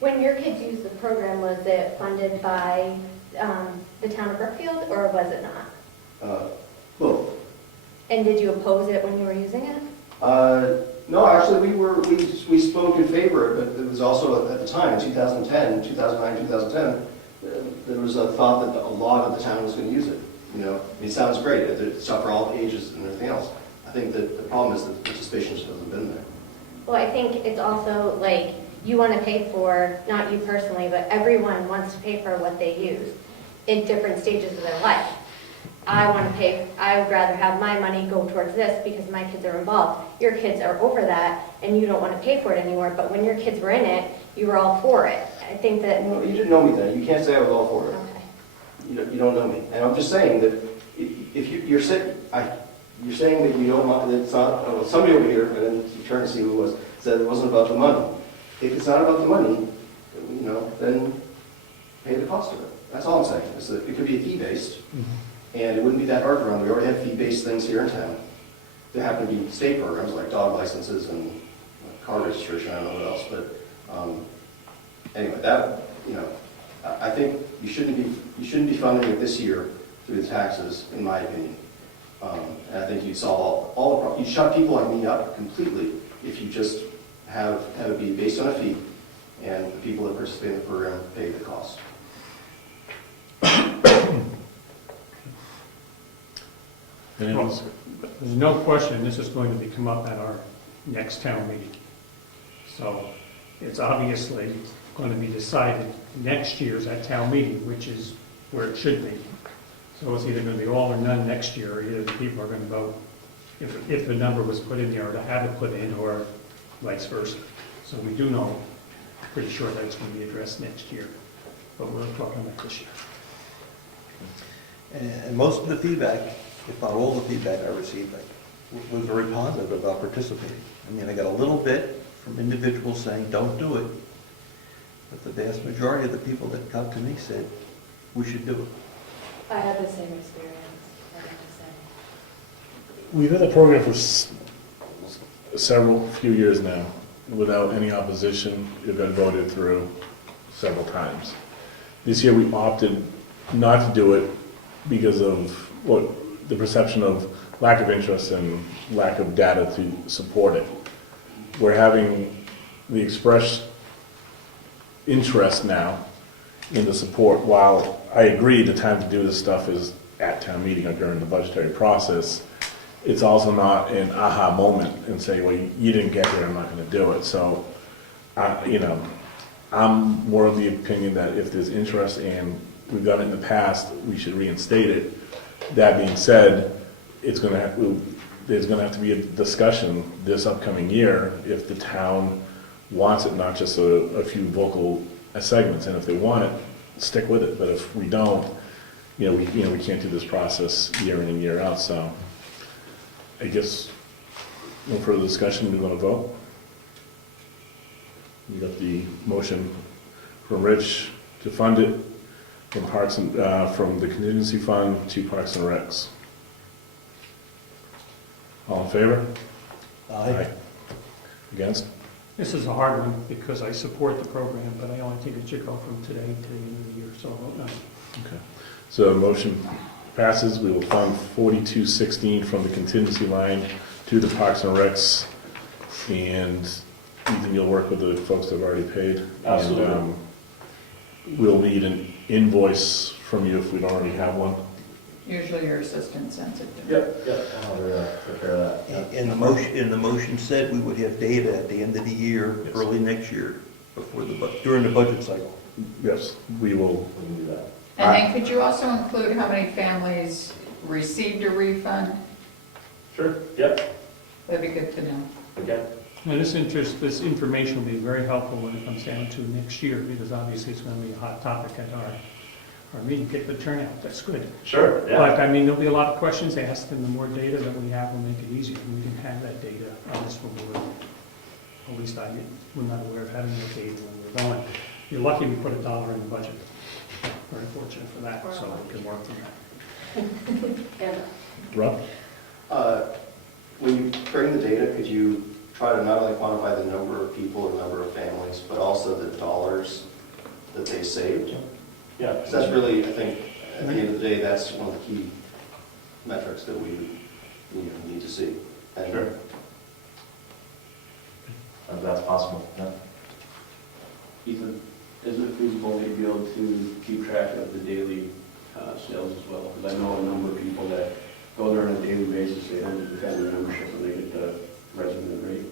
When your kids used the program, was it funded by the town of Brookfield, or was it not? Both. And did you oppose it when you were using it? No, actually, we spoke in favor of it, but it was also at the time, 2009, 2010, there was a thought that a lot of the town was going to use it. It sounds great, it's up for all ages and everything else. I think that the problem is that the participation just hasn't been there. Well, I think it's also like you want to pay for, not you personally, but everyone wants to pay for what they use in different stages of their life. I would rather have my money go towards this because my kids are involved. Your kids are over that and you don't want to pay for it anymore, but when your kids were in it, you were all for it. I think that... No, you didn't know me then. You can't say I was all for it. Okay. You don't know me. And I'm just saying that if you're saying that you don't want, that it's not, somebody over here, and then you turn to see who it was, said it wasn't about the money. If it's not about the money, then pay the cost of it. That's all I'm saying. Is that it could be fee-based, and it wouldn't be that hard to run. We already have fee-based things here in town. There happen to be state programs like dog licenses and car registration, I don't know what else, but anyway, I think you shouldn't be funding it this year through the taxes, in my opinion. And I think you'd solve all the problems. You'd shut people like me up completely if you just have it be based on a fee, and the people that participate in the program pay the cost. Well, there's no question this is going to come up at our next town meeting. So it's obviously going to be decided next year's at town meeting, which is where it should be. So it's either going to be all or none next year, or either the people are going to vote if the number was put in there, or to have it put in, or vice versa. So we do know, pretty sure that it's going to be addressed next year, but we're talking about this year. And most of the feedback, if not all the feedback I received, was very positive about participating. I mean, I got a little bit from individuals saying, don't do it. But the vast majority of the people that come to me said, we should do it. I had the same experience, I have to say. We've had the program for few years now, without any opposition. It got voted through several times. This year we opted not to do it because of the perception of lack of interest and lack of data to support it. We're having the express interest now in the support. While I agree the time to do this stuff is at town meeting or during the budgetary process, it's also not an aha moment and say, well, you didn't get here, I'm not gonna do it. So, you know, I'm more of the opinion that if there's interest and we've done it in the past, we should reinstate it. That being said, there's gonna have to be a discussion this upcoming year if the town wants it, not just a few vocal segments. And if they want it, stick with it. But if we don't, we can't do this process year in and year out. So I guess no further discussion. We want to vote. We got the motion from Rich to fund it from Parks and from the contingency fund to Parks and Recs. All in favor? Aye. Against? This is a hard one because I support the program, but I only think it should go from today to the end of the year, so I'll vote no. Okay. So the motion passes. We will fund 4216 from the contingency line to the Parks and Recs. And Ethan, you'll work with the folks that have already paid. Absolutely. And we'll need an invoice from you if we don't already have one. Usually your assistant sends it to me. Yep, I'll take care of that. And the motion said we would have data at the end of the year, Yes. early next year, before during the budget cycle. Yes, we will. We can do that. And then could you also include how many families received a refund? Sure, yep, That'd be good to know. okay. Now, this information will be very helpful when it comes down to next year, because obviously it's going to be a hot topic at our meeting. Get the turnout, that's good. Sure, yeah. But, I mean, there'll be a lot of questions asked, and the more data that we have will make it easier. We didn't have that data on this when we were, at least we're not aware of having the data when we were going. You're lucky we put $1 in the budget. Very fortunate for that, so we can work from that. And Rob? When you bring the data, could you try to not only quantify the number of people or number of families, but also the dollars that they saved? Yeah. Because that's really, I think, at the end of the day, that's one of the key metrics that we need to see. And Sure. If that's possible, yeah. Ethan, is it feasible to be able to keep track of the daily sales as well? Because I know a number of people that go there on a daily basis, they don't defend their membership and they get the resident rate.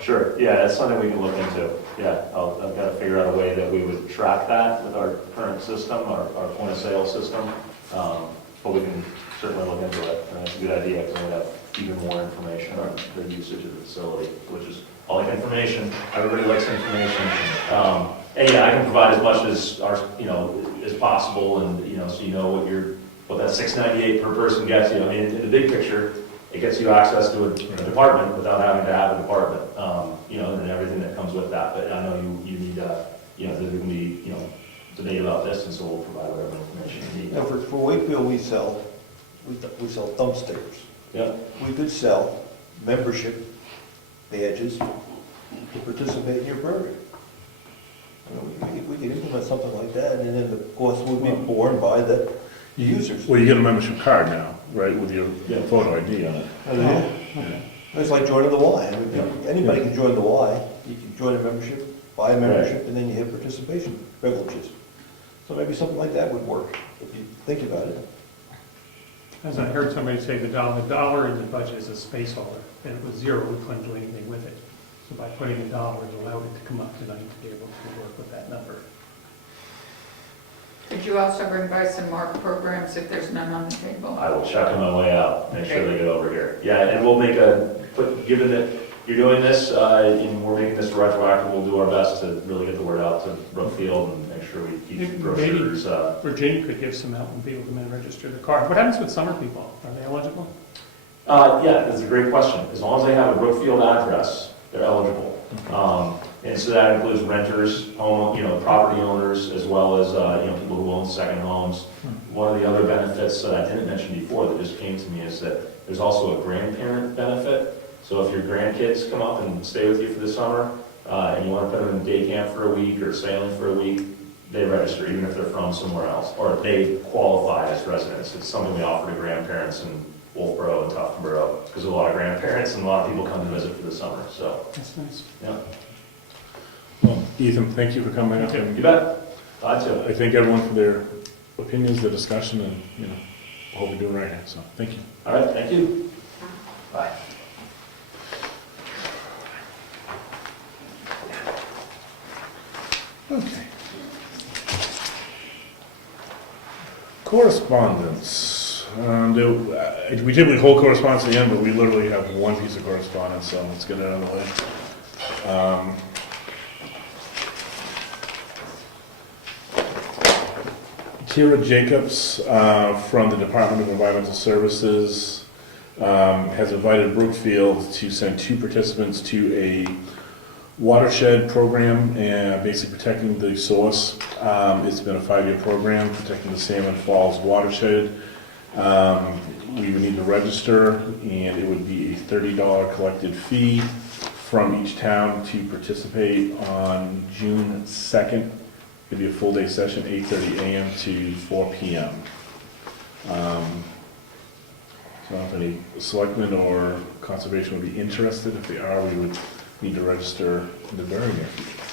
Sure, yeah, that's something we can look into. Yeah, I've got to figure out a way that we would track that with our current system, our point of sale system. But we can certainly look into it. And that's a good idea, because we have even more information on the usage of the facility, which is all like information. Everybody likes information. And yeah, I can provide as much as as possible, and so you know what that $6.98 per person gets you. I mean, in the big picture, it gets you access to a department without having to have a department, and everything that comes with that. But I know you need, there's going to be, debate about this, and so we'll provide whatever information you need. Now, for Wakefield, we sell thumb stickers. Yeah, We could sell membership badges to participate in your program. We could implement something like that, and then the cost would be borne by the users. Well, you get a membership card now, right, with your photo ID on it. Yeah. It's like joining the Y. I mean, anybody can join the Y. You can join a membership, buy a membership, and then you have participation privileges. So maybe something like that would work, if you think about it. As I heard somebody say, the dollar in the budget is a space holder, and it was zero, we couldn't do anything with it. So by putting $1, it allowed it to come up tonight to be able to work with that number. Could you also bring by some more programs if there's none on the table? I will check on my way out, make sure Okay. they get over here. Yeah, and we'll given that you're doing this, and we're making this retroactive, we'll do our best to really get the word out to Brookfield and make sure we keep Maybe brochures. Virginia could give some help when people come in and register their car. What happens with summer people? Are they eligible? Yeah, that's a great question. As long as they have a Brookfield address, they're eligible. And so that includes renters, property owners, as well as, people who own second homes. One of the other benefits that I didn't mention before that just came to me is that there's also a grandparent benefit. So if your grandkids come up and stay with you for the summer, and you want to put them in day camp for a week or sailing for a week, they register, even if they're from somewhere else, or they qualify as residents. It's something we offer to grandparents and Wolfboro and Tuftonboro, because a lot of grandparents and a lot of people come to visit for the summer, so, That's nice. yeah. Well, Ethan, thank you for coming up. You And bet. Glad to. I thank everyone for their opinions, their discussion, and, I hope we're doing right here, so, thank you. All right, thank you. Bye. Okay. Correspondence. We typically hold correspondence at the end, but we literally have one piece of correspondence, so let's get it out of the way. Kira Jacobs from the Department of Environmental Services has invited Brookfield to send 2 participants to a watershed program and basically protecting the source. It's been a 5-year program protecting the Salmon Falls watershed. We would need to register, and it would be a $30 collected fee from each town to participate on June 2nd. It'd be a full day session, 8:30 a.m. to 4 p.m. So if any selectmen or conservation would be interested, if they are, we would need to register in the very near future.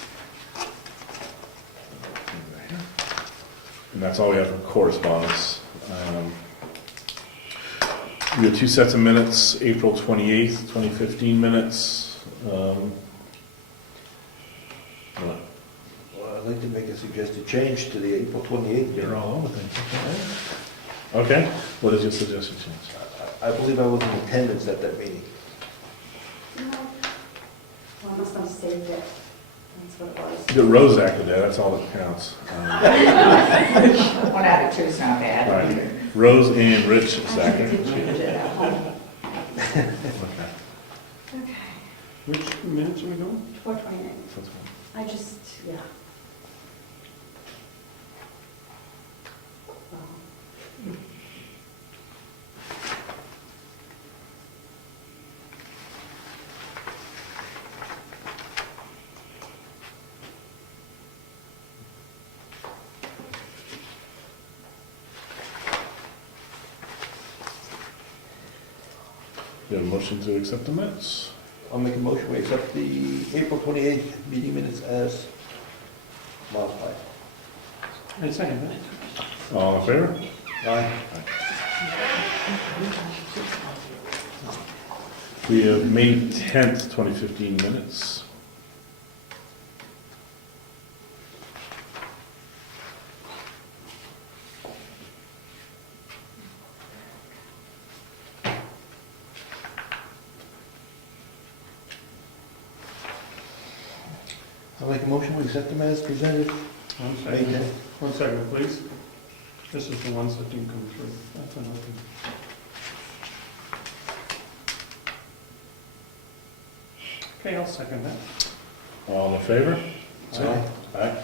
And that's all we have for correspondence. We have 2 sets of minutes, April 28th, 2015 minutes. Well, I'd like to make a suggested change to the April 28th. You're all over things. Okay, what is your suggestion, change? I believe I was in attendance at that meeting. Well, I must have saved it. That's what it was. The Rose acted there, that's all that counts. 1 out of 2 is not bad. All right. Rose and Rich second. Okay. Which minutes are we doing? 429. I just, yeah. Well, You have a motion to accept the minutes? I'll make a motion, we accept the April 28th meeting minutes as modified. I second that. All in favor? Aye. We have May 10th, 2015 minutes. I'll make a motion, we accept them as presented. One May second. 10th. 1 second, please. This is the ones that didn't come through. That's another. Okay, I'll second that. All in favor? Aye. Aye.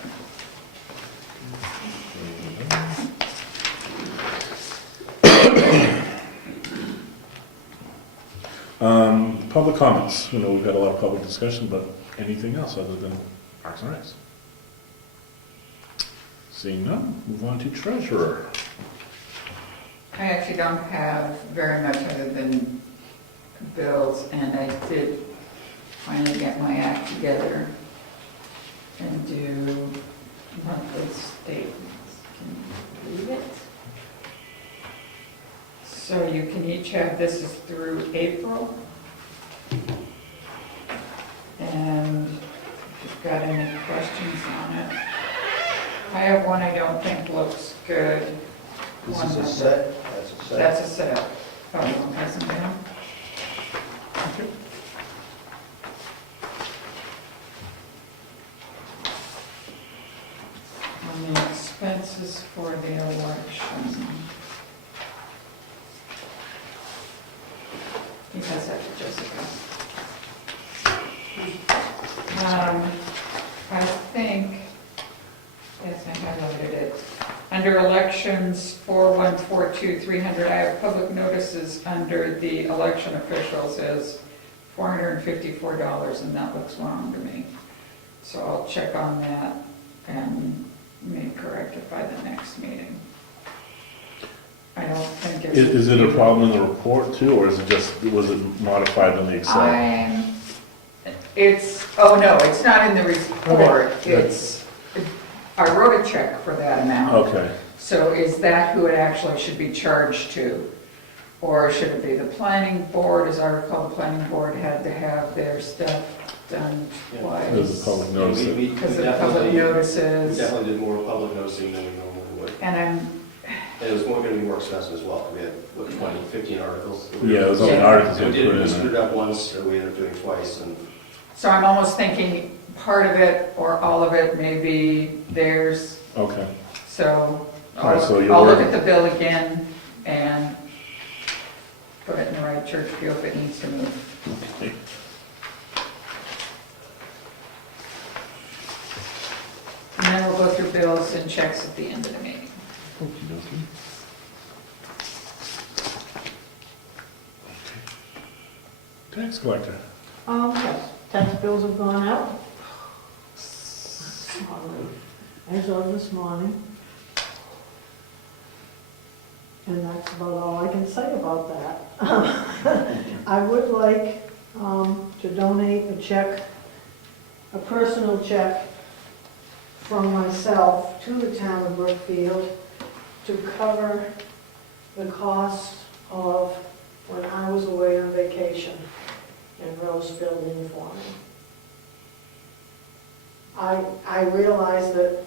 Public comments. We've got a lot of public discussion, but anything else other than Parks and Recs? Seeing none, move on to treasurer. I actually don't have very much other than bills, and I did finally get my act together and do monthly statements. Can you believe it? So you can each have, this is through April. And if you've got any questions on it. I have one I don't think looks good. This is a set, that's a set. That's a set. Oh, you want to pass them down? On the expenses for the election. You pass that to Jessica. I think, yes, I highlighted it. Under elections, 4142, 300, I have public notices under the election officials as $454, and that looks wrong to me. So I'll check on that and may correct it by the next meeting. I don't think it's. Is it a problem in the report too, or is it just, was it modified on the Excel? Oh no, it's not in the report. Okay. It's, I wrote a check for that amount. Okay, So is that who it actually should be charged to? Or should it be the planning board? As I recall, the planning board had to have their stuff done there's a twice. public notice. Because of public We notices. definitely did more public noticing than we normally would. And And it was going to be more expensive as well. We had, what, 20, 15 articles? Yeah, there's all the Yeah. articles So they we put did, we in screwed there. up once, so we ended up doing twice, and so I'm almost thinking part of it or all of it may be theirs. Okay, So All right, so you're I'll look work- at the bill again and put it in the right church pew if it needs to move. okay. And then we'll go through bills and checks at the end of the meeting. Okey-dokey. Tax collector. Yes, tax bills have gone out. As of this morning. And that's about all I can say about that. I would like to donate a check, a personal check from myself to the town of Brookfield to cover the cost of when I was away on vacation and Rose filled in for me. I realize that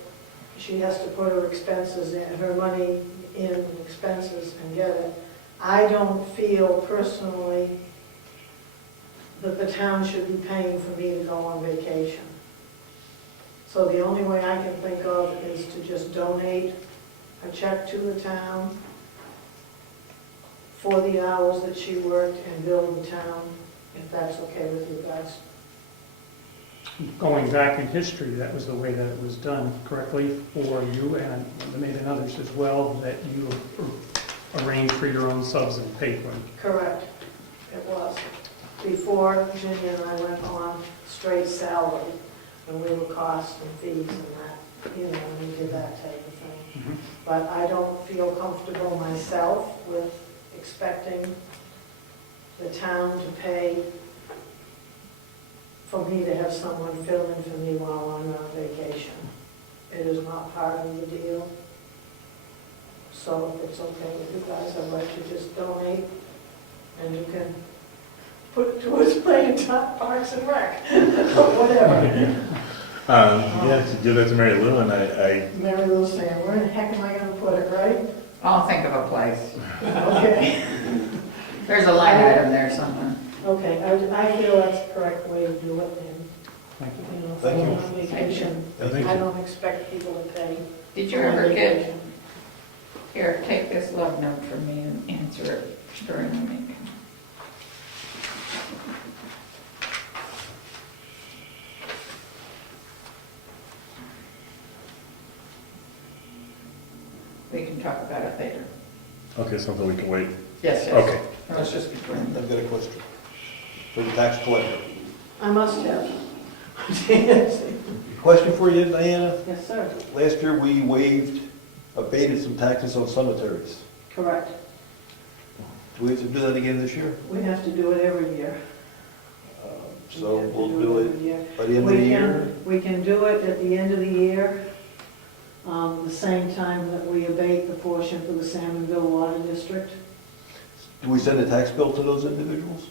she has to put her expenses in, her money in expenses and get it. I don't feel personally that the town should be paying for me to go on vacation. So the only way I can think of is to just donate a check to the town for the hours that she worked and bill the town, if that's okay with you guys. Going back in history, that was the way that it was done correctly for you and maybe others as well, that you arranged for your own subs and paid for them. Correct, it was. Before Virginia and I went on straight salary, and we were costs and fees and that, you know, and we did that type of thing. But I don't feel comfortable myself with expecting the town to pay for me to have someone fill in for me while I'm on vacation. It is not part of the deal. So if it's okay with you guys, I'd like to just donate, and you can put it towards playing Parks and Rec, or whatever. Yeah, to give that to Mary Lou, and I, Mary Lou's saying, where the heck am I gonna put it, right? I'll think of a place. Okay. There's a line item there somewhere. Okay, I feel that's the correct way to do it, and, Thank you. you know, if Thank I'm you. on vacation, I think I don't expect people to pay. Did you for my ever get, vacation. here, take this love note from me and answer it during the meeting. We can talk about it later. okay, something we can wait. Yes, yes. Okay. That was just between. I've got a question for the tax collector. I must have. Question for you, Diana. Yes, sir, Last year, we abated some taxes on cemeteries. correct. Do we have to do that again this year? We have to do it every year. So We have to we'll do it every year. by the end of the year? We can do it at the end of the year, the same time that we abate the portion for the Salmonville Water District. Do we send a tax bill to those individuals?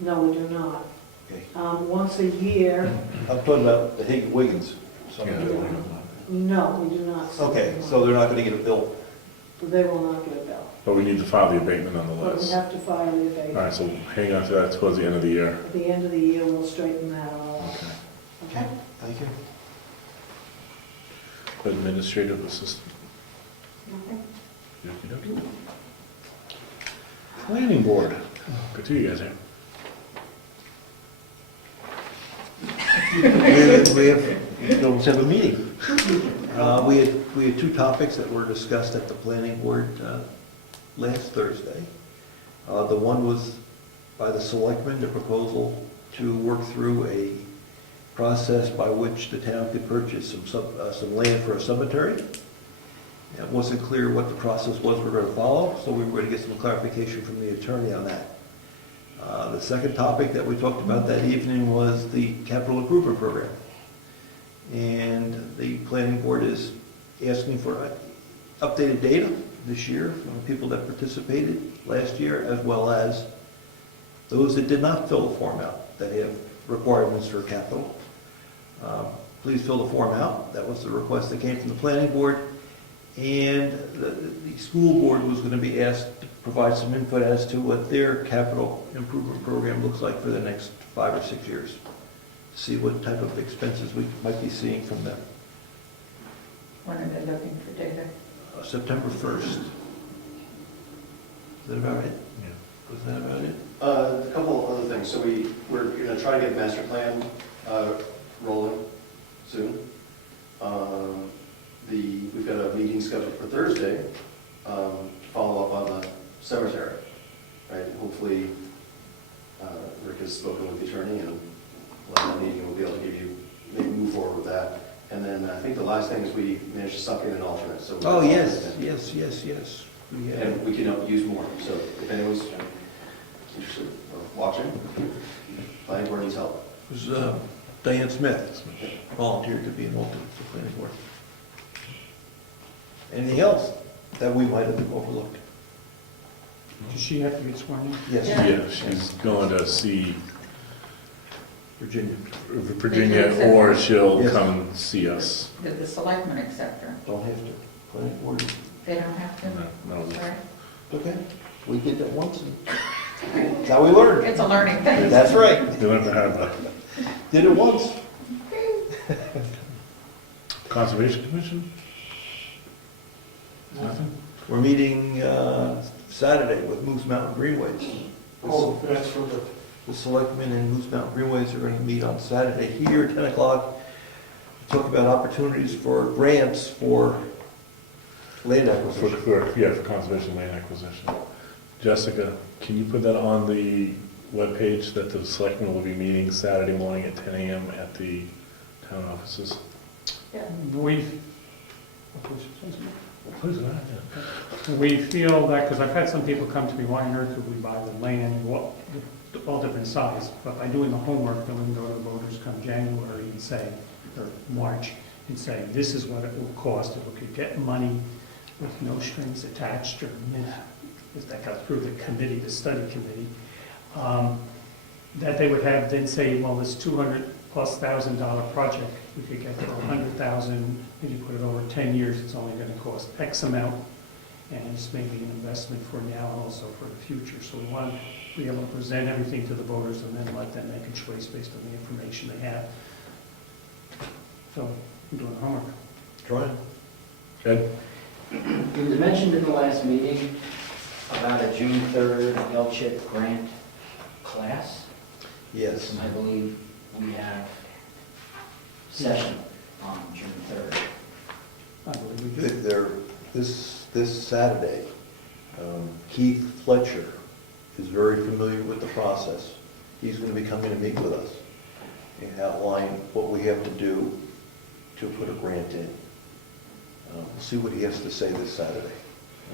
No, we do not. Okay. Once a year, I'm talking about the Wiggins cemetery. no, we do not. Okay, so they're not gonna get a bill. They will not get a bill, But we need to file the abatement but we nonetheless. have to file the All abatement. right, so hang on to that towards the end of the year. At the end of the year, we'll straighten that all out. Okay. Okay? Thank you. Administrative assistant. Nothing? Okey-dokey. Planning board. Good to you guys here. We almost have a meeting. We had two topics that were discussed at the planning board last Thursday. The one was by the selectmen, the proposal to work through a process by which the town could purchase some land for a cemetery. It wasn't clear what the process was we were going to follow, so we were going to get some clarification from the attorney on that. The second topic that we talked about that evening was the capital improvement program. And the planning board is asking for updated data this year from the people that participated last year, as well as those that did not fill the form out, that have requirements for capital. Please fill the form out. That was the request that came from the planning board. And the school board was going to be asked to provide some input as to what their capital improvement program looks like for the next 5 or 6 years. See what type of expenses we might be seeing from them. When are they looking for data? September 1st. Is that about it? Yeah. Was that about it? A couple other things. So we're going to try to get a master plan rolling soon. We've got a meeting scheduled for Thursday, follow up on the cemetery, right? Hopefully, Rick has spoken with the attorney, and we'll have a meeting, and we'll be able to give you, maybe move forward with that. And then I think the last thing is we managed to suck in an alternate. So Oh, yes. We And we can use more. So if anyone's interested or watching, planning board needs help. It was Diane Smith volunteered to be an alternate for planning board. Anything else that we might have overlooked? Does she have to get sworn in? Yes. Yeah, she's going to see Virginia. Virginia, or she'll Yes. come and see us. Did the selectmen accept her? Don't have to. Planning board. They don't have to? No, Sorry. Okay. We did that once and that's how we learned. It's a learning thing. That's right. you don't have to have a Did it once. conservation commission? Nothing? We're meeting Saturday with Moose Mountain Greenways. Oh, that's for The selectmen and Moose Mountain Greenways are going to meet on Saturday here, 10 o'clock, to talk about opportunities for grants for land acquisition. For conservation land acquisition. Jessica, can you put that on the webpage that the selectmen will be meeting Saturday morning at 10 a.m. at the town offices? Please, go ahead. We feel that, because I've had some people come to me, why on earth would we buy the land, all different size, but by doing the homework, then we can go to the voters come January and say, or March, and say, this is what it will cost if we could get money with no strings attached, or if that got through the committee, the study committee, that they would have then say, well, this $200,000+ project, we could get to $100,000, and you put it over 10 years, it's only going to cost X amount, and it's maybe an investment for now and also for the future. So we want to be able to present everything to the voters and then let them make a choice based on the information they have. So we're doing homework. Try. Ed? It was mentioned in the last meeting about a June 3rd LCHIP grant class. Yes. And I believe we have session on June 3rd. I believe we do. This Saturday, Keith Fletcher is very familiar with the process. He's going to be coming to meet with us and outline what we have to do to put a grant in. We'll see what he has to say this Saturday.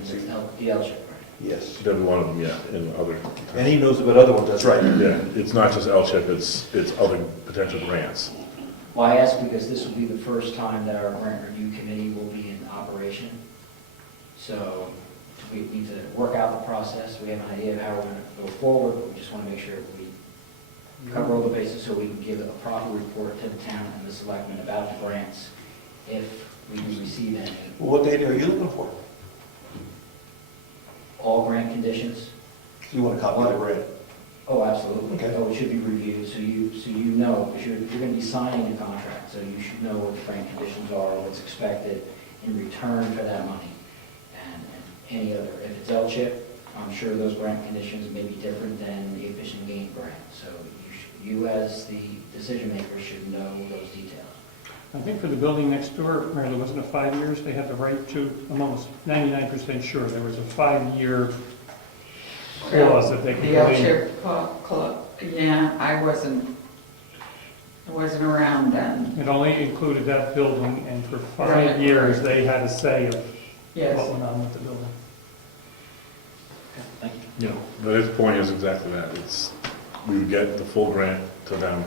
It's the LCHIP grant. Yes. Every one of them, yeah, and other. And he knows about other ones, that's right. Yeah, it's not just LCHIP, it's other potential grants. Well, I ask because this will be the first time that our grant review committee will be in operation. So we need to work out the process. We have an idea of how we're going to go forward, but we just want to make sure we cover all the bases so we can give a proper report to the town and the selectmen about the grants if we do receive any. Well, what data are you looking for? All grant conditions. You want a copy of the grant? Oh, absolutely. Okay. Oh, it should be reviewed, so you know, because you're going to be signing a contract, so you should know what the grant conditions are, what's expected in return for that money. And any other, if it's LCHIP, I'm sure those grant conditions may be different than the efficient gain grant. So you as the decision maker should know those details. I think for the building next door, where there wasn't a 5 years, they had the right to, I'm almost 99% sure, there was a 5-year clause that they could The go in. LCHIP club, yeah, I wasn't around then. It only included that building, and for 5 Right. years, they had a say of Yes. what went on with the building. Thank you. You know, but his point is exactly that. It's, we would get the full grant to them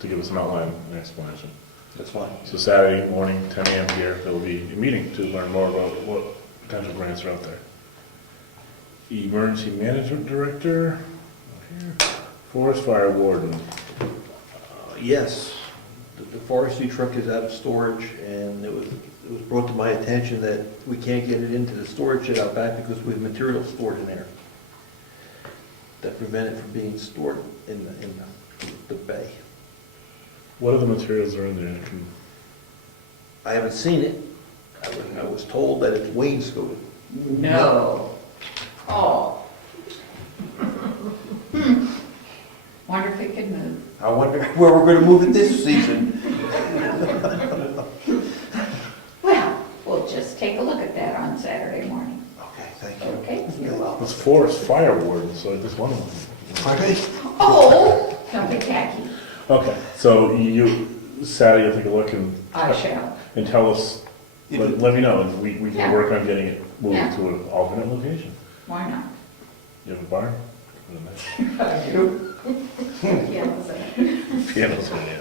to give us an outline and explanation. That's fine. So Saturday morning, 10 a.m. here, there will be a meeting to learn more about what potential grants are out there. Emergency Management Director, here. Forest Fire Warden. Yes, the forestry truck is out of storage, and it was brought to my attention that we can't get it into the storage shed out back because we have material stored in there that prevent it from being stored in the bay. What are the materials that are in there? that can- I haven't seen it. I was told that it's wainscoted. No. Oh. Wonder if it could move. I wonder where we're gonna move it this season. Well, we'll just take a look at that on Saturday morning. Okay, thank you. Okay, you're welcome. It's Forest Fire Warden, so I just one of them. Okay. Oh, don't be tacky. Okay, so you, Saturday, you'll take a look I shall. and tell us, let me know, and we can Yeah. work on getting it moved Yeah. to an alternate location. Why not? You have a barn? I do. Pianos in it. Pianos in it,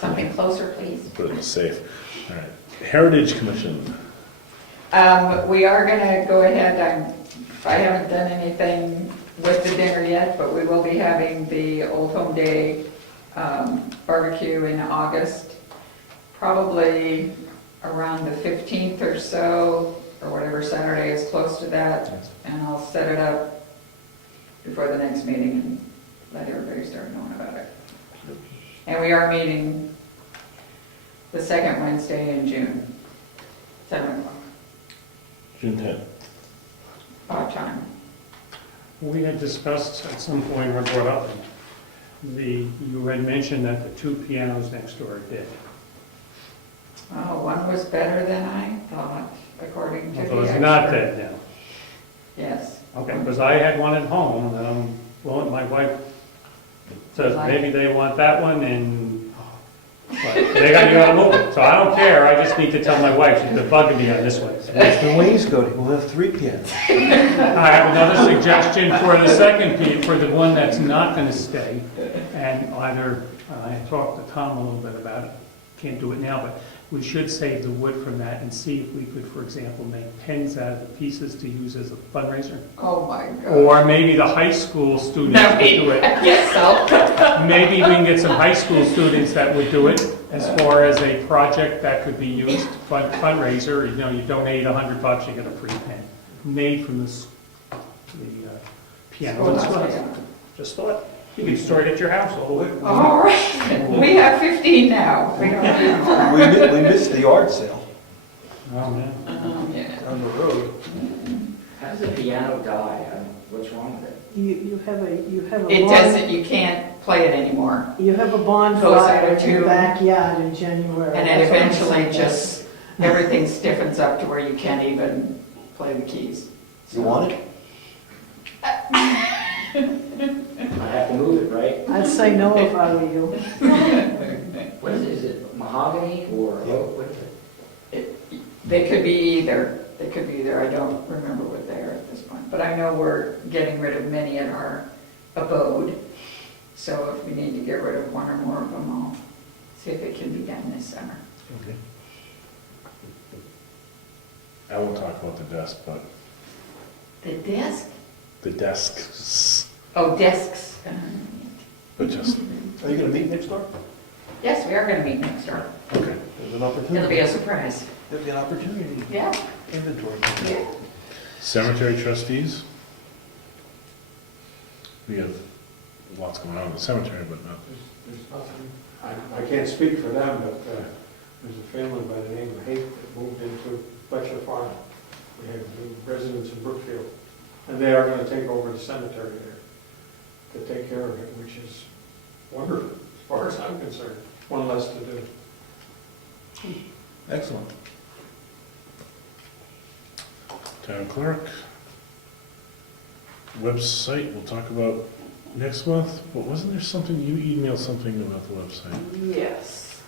Something closer, please. put it in the safe. All right, Heritage Commission. We are gonna go ahead, I haven't done anything with the dinner yet, but we will be having the Old Home Day barbecue in August, probably around the 15th or so, or whatever Saturday is close to that, and I'll set it up before the next meeting and let everybody start knowing about it. And we are meeting the second Wednesday in June, 7 o'clock, June 10th. odd time. We had discussed at some point, or brought up, you had mentioned that the two pianos next door did. Oh, one was better than I thought, according to the So expert. it's not dead now. Yes. Okay, because I had one at home, and well, my wife says maybe they want that one, and but you gotta move it. So I don't care, I just need to tell my wife, she's been bugging me on this one. It's the wainscoting, we'll have 3 pianos. I have another suggestion for the second for the one that's not gonna stay, and either, I talked to Tom a little bit about it, can't do it now, but we should save the wood from that and see if we could, for example, make pens out of the pieces to use as a fundraiser. Oh, my God. Or maybe the high school students would do it. Yes, so. Maybe we can get some high school students that would do it as far as a project that could be used, fundraiser, you know, you donate $100, you get a free pen, made from the piano. Just thought, you can store it at your house all the way. All right, we have 15 now. We don't need more. We missed the yard sale Oh, man. Yeah. on the road. How does a piano die? What's wrong with it? You have a It bond, doesn't, you can't play it anymore. you have a bonfire Goes in your to- backyard in January. And it That's what I'm eventually saying. just, everything stiffens up to where you can't even play the keys. You want it? I have to move it, right? I'd say no if I were you. What is it? Is it mahogany or oak? What is it? They could be either, I don't remember what they are at this point. But I know we're getting rid of many at our abode. So if we need to get rid of one or more of them, I'll see if it can be done this summer. Okay. I won't talk about the desk, but The desk? the desks, Oh, desks. but just, Are you gonna meet next door? Yes, we are gonna meet next door. okay. There's an It'll be opportunity. a surprise. There'll be an opportunity. Yeah, Inventory. yeah. Cemetery trustees. We have lots going on in the cemetery, but not, There's nothing, I can't speak for them, but there's a family by the name of Haight that moved into Fletcher Farm. We have new residents in Brookfield, and they are gonna take over the cemetery there to take care of it, which is wonderful, as far as I'm concerned. One less to do. excellent. Town clerk. Website, we'll talk about next month, but wasn't there something, you emailed something about the website? Yes.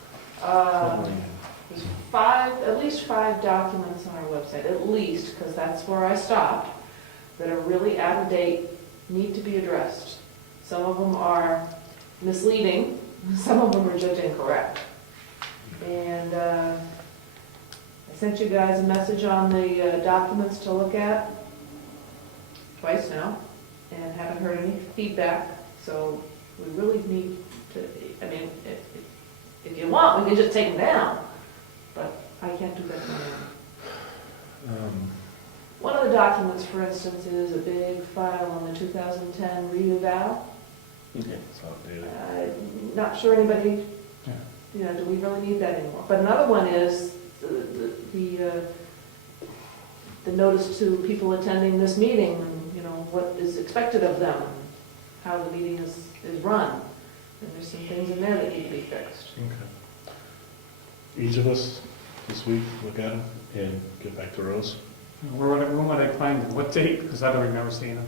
There's at least 5 documents on our website, at least, because that's where I stopped, that are really out of date, need to be addressed. Some of them are misleading, some of them are just incorrect. And I sent you guys a message on the documents to look at twice now, and haven't heard any feedback, so we really need to, I mean, if you want, we can just take them down, but I can't do that now. One of the documents, for instance, is a big file on the 2010 re-eval. Okay, it's outdated. Not sure anybody, you know, do we really need that anymore? But another one is the notice to people attending this meeting, and, you know, what is expected of them, and how the meeting is run. And there's some things in there that need to be fixed. Okay. Each of us this week look at them and get back to Rose. Where would I find them? What date? Because I don't remember seeing them.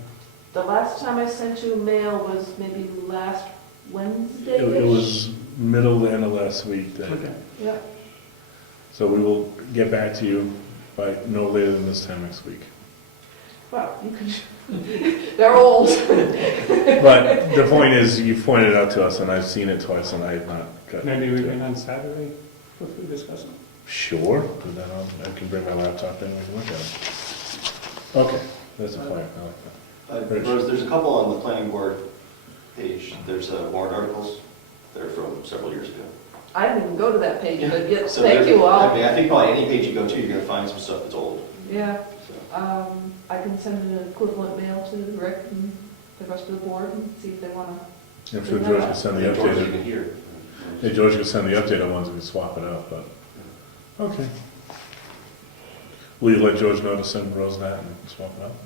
The last time I sent you a mail was maybe last Wednesday. It was middle to end of last week. Okay. Yep. So we will get back to you by no later than this time next week. Well, you can, they're old. But the point is, you pointed it out to us, and I've seen it twice, and I have not got. Maybe we can on Saturday, if we discuss them. Sure, but then I can bring my laptop in and we can look at it. Okay, that's a plan, I like that. Rose, there's a couple on the planning board page. There's warrant articles. They're from several years ago. I didn't even go to that page, but yes, So thank you all. I mean, I think probably any page you go to, you're going to find some stuff that's old. Yeah, So. I can send an equivalent mail to Rick and the rest of the board and see if they want to. I'm sure George can send the George, you updated. can hear. Yeah, George can send the updated ones, we can swap it out, but, okay. Will you let George know to send Rose that and swap it out?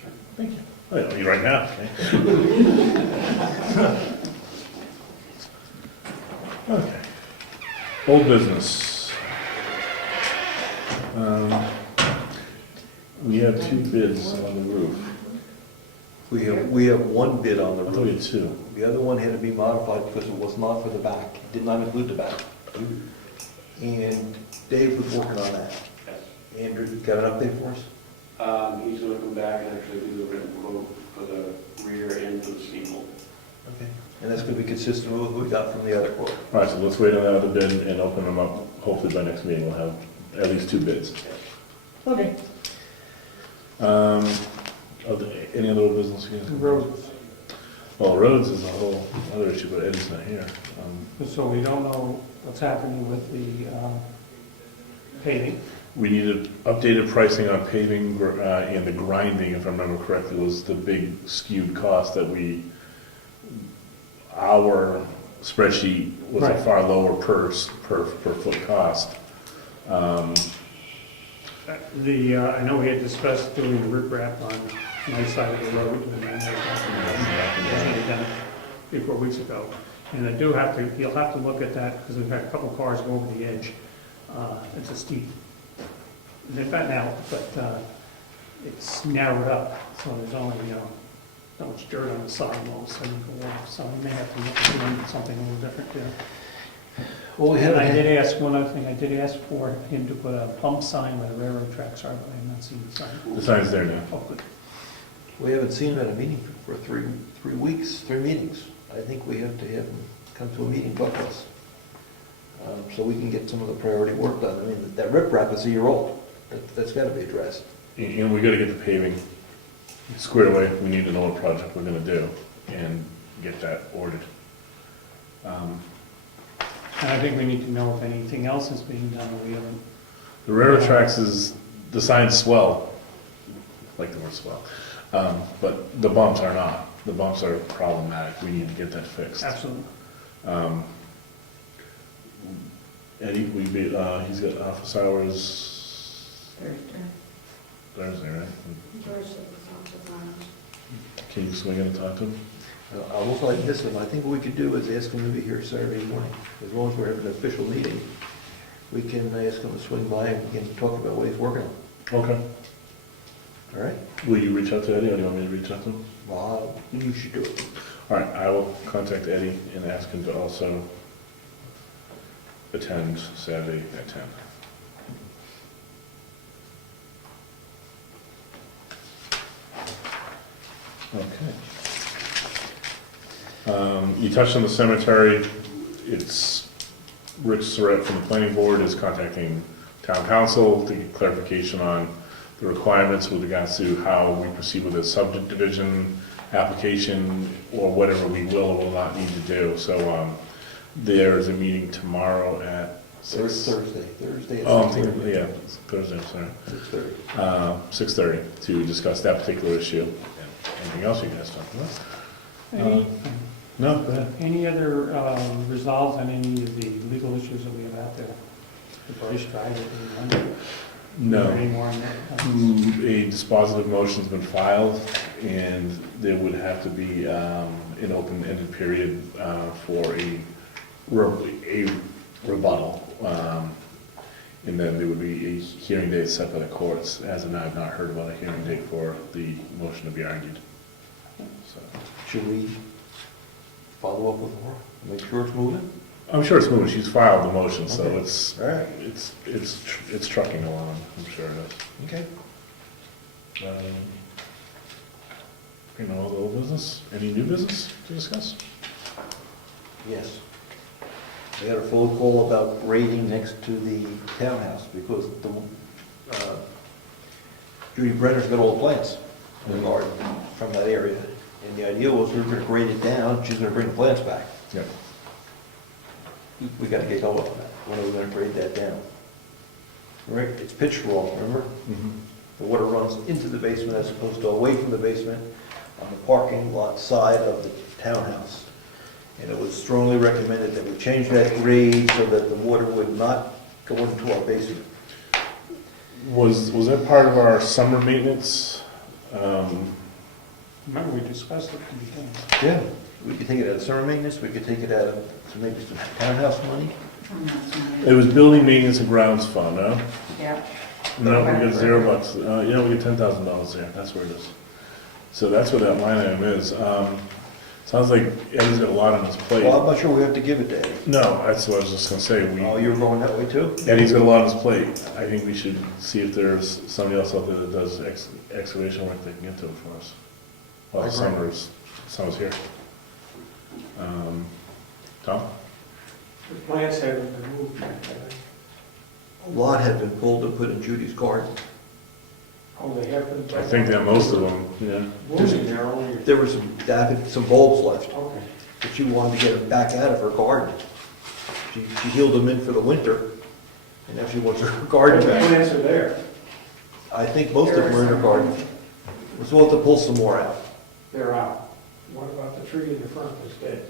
Sure. Thank you. Oh, yeah, you right now, okay? Okay. Old business. We have 2 bids on the roof. We have one bid on the I thought we roof. had 2. The other one had to be modified because it was not for the back, it did not include the back. And Dave was working on that. Andrew, got an update for us? He's gonna come back and actually do the written quote for the rear and for the steeple. Okay. And that's gonna be consistent with what we got from the other quote. All right, so let's wait on that other bid and open them up. Hopefully by next meeting we'll have at least 2 bids. Okay. Any other business here? Roads. Well, roads is a whole other issue, but Eddie's not here. So we don't know what's happening with the paving. We needed updated pricing on paving and the grinding, if I remember correctly, was the big skewed cost that our spreadsheet was a Right. far lower per foot cost. I know we had discussed doing the riprap on my side of the road, and I had done it 3-4 weeks ago. And you'll have to look at that, because we've had a couple cars go over the edge. It's a steep, they've gotten out, but it's narrowed up, so there's only, not much dirt on the side walls, so you can walk, so we may have to look at doing something a little different there. Well, we And I haven't, did ask, one other thing, I did ask for him to put a bump sign where the railroad tracks are, but I have not seen the sign. The sign's there now. Oh, good. we haven't seen him at a meeting for 3 weeks, 3 meetings. I think we have to have him come to a meeting with us. So we can get some of the priority work done. I mean, that riprap is a year old. That's gotta be addressed. And we gotta get the paving squared away. We need to know what project we're gonna do and get that ordered. And I think we need to know if anything else is being done, or we haven't. The railroad tracks the signs swell, like the word swell, but the bumps are not. The bumps are problematic. We need to get that fixed. Absolutely. Eddie, he's got office hours Thursday, right? George said it's not the time. Can you swing in and talk to him? I will probably miss him. I think what we could do is ask him to be here Saturday morning. As long as we're having an official meeting, we can ask him to swing by and we can talk about what he's working on. Okay. All right? Will you reach out to Eddie, or do you want me to reach out to him? Well, you should do it. All right, I will contact Eddie and ask him to also attend Saturday at 10. Okay. You touched on the cemetery. It's Rich Surratt from the planning board is contacting town council to get clarification on the requirements with regards to how we proceed with a subdivision application or whatever we will or will not need to do. So there's a meeting tomorrow at Thursday. Oh, I'm thinking, yeah, Thursday, sorry. 6:30. 6:30 to discuss that particular issue. And anything else you guys talk about? Any, No, go ahead. any other resolves on any of the legal issues that we have out there? The Bryce Drive, No. Any more on that? A dispositive motion's been filed, and there would have to be an open-ended period for a rebuttal. And then there would be a hearing date set by the courts. As of now, I've not heard about a hearing date for the motion to be argued. So, Should we follow up with her, make sure it's moving? I'm sure it's moving. She's filed the motion, so Okay. it's All right. it's trucking along. I'm sure it is. Okay. All the old business. Any new business to discuss? Yes. I got a phone call about grading next to the townhouse because Judy Brenner's got old plants in the garden from that area. And the idea was we were gonna grade it down, she's gonna bring the plants back. Yep. We gotta get going on that. When are we gonna grade that down? Right, it's pitched wrong, remember? The water runs into the basement as opposed to away from the basement on the parking lot side of the townhouse. And it was strongly recommended that we change that grade so that the water would not go into our basement. Was that part of our summer maintenance? Remember, we discussed it at the beginning. Yeah. We could take it out of summer maintenance, we could take it out of, so maybe some townhouse money. It was building maintenance and grounds fund, no? Yeah. No, we got $0. Yeah, we get $10,000 there. That's where it is. So that's what that line item is. Sounds like Eddie's got a lot on his plate. Well, I'm not sure we have to give it to Eddie. No, that's what I was just gonna say. Oh, you're going that way too? Eddie's got a lot on his plate. I think we should see if there's somebody else out there that does excavation work that can get to it for us. Well, summer's here. Tom? The plants haven't been moved yet, have they? A lot had been pulled and put in Judy's garden. Oh, they have been. I think that most of them, yeah. Moving there only. There were some bulbs left, Okay. but she wanted to get them back out of her garden. She healed them in for the winter, and now she wants her garden The back. plants are there. I think most of them were in her garden. So we'll have to pull some more out. They're out. What about the tree in the front that's dead?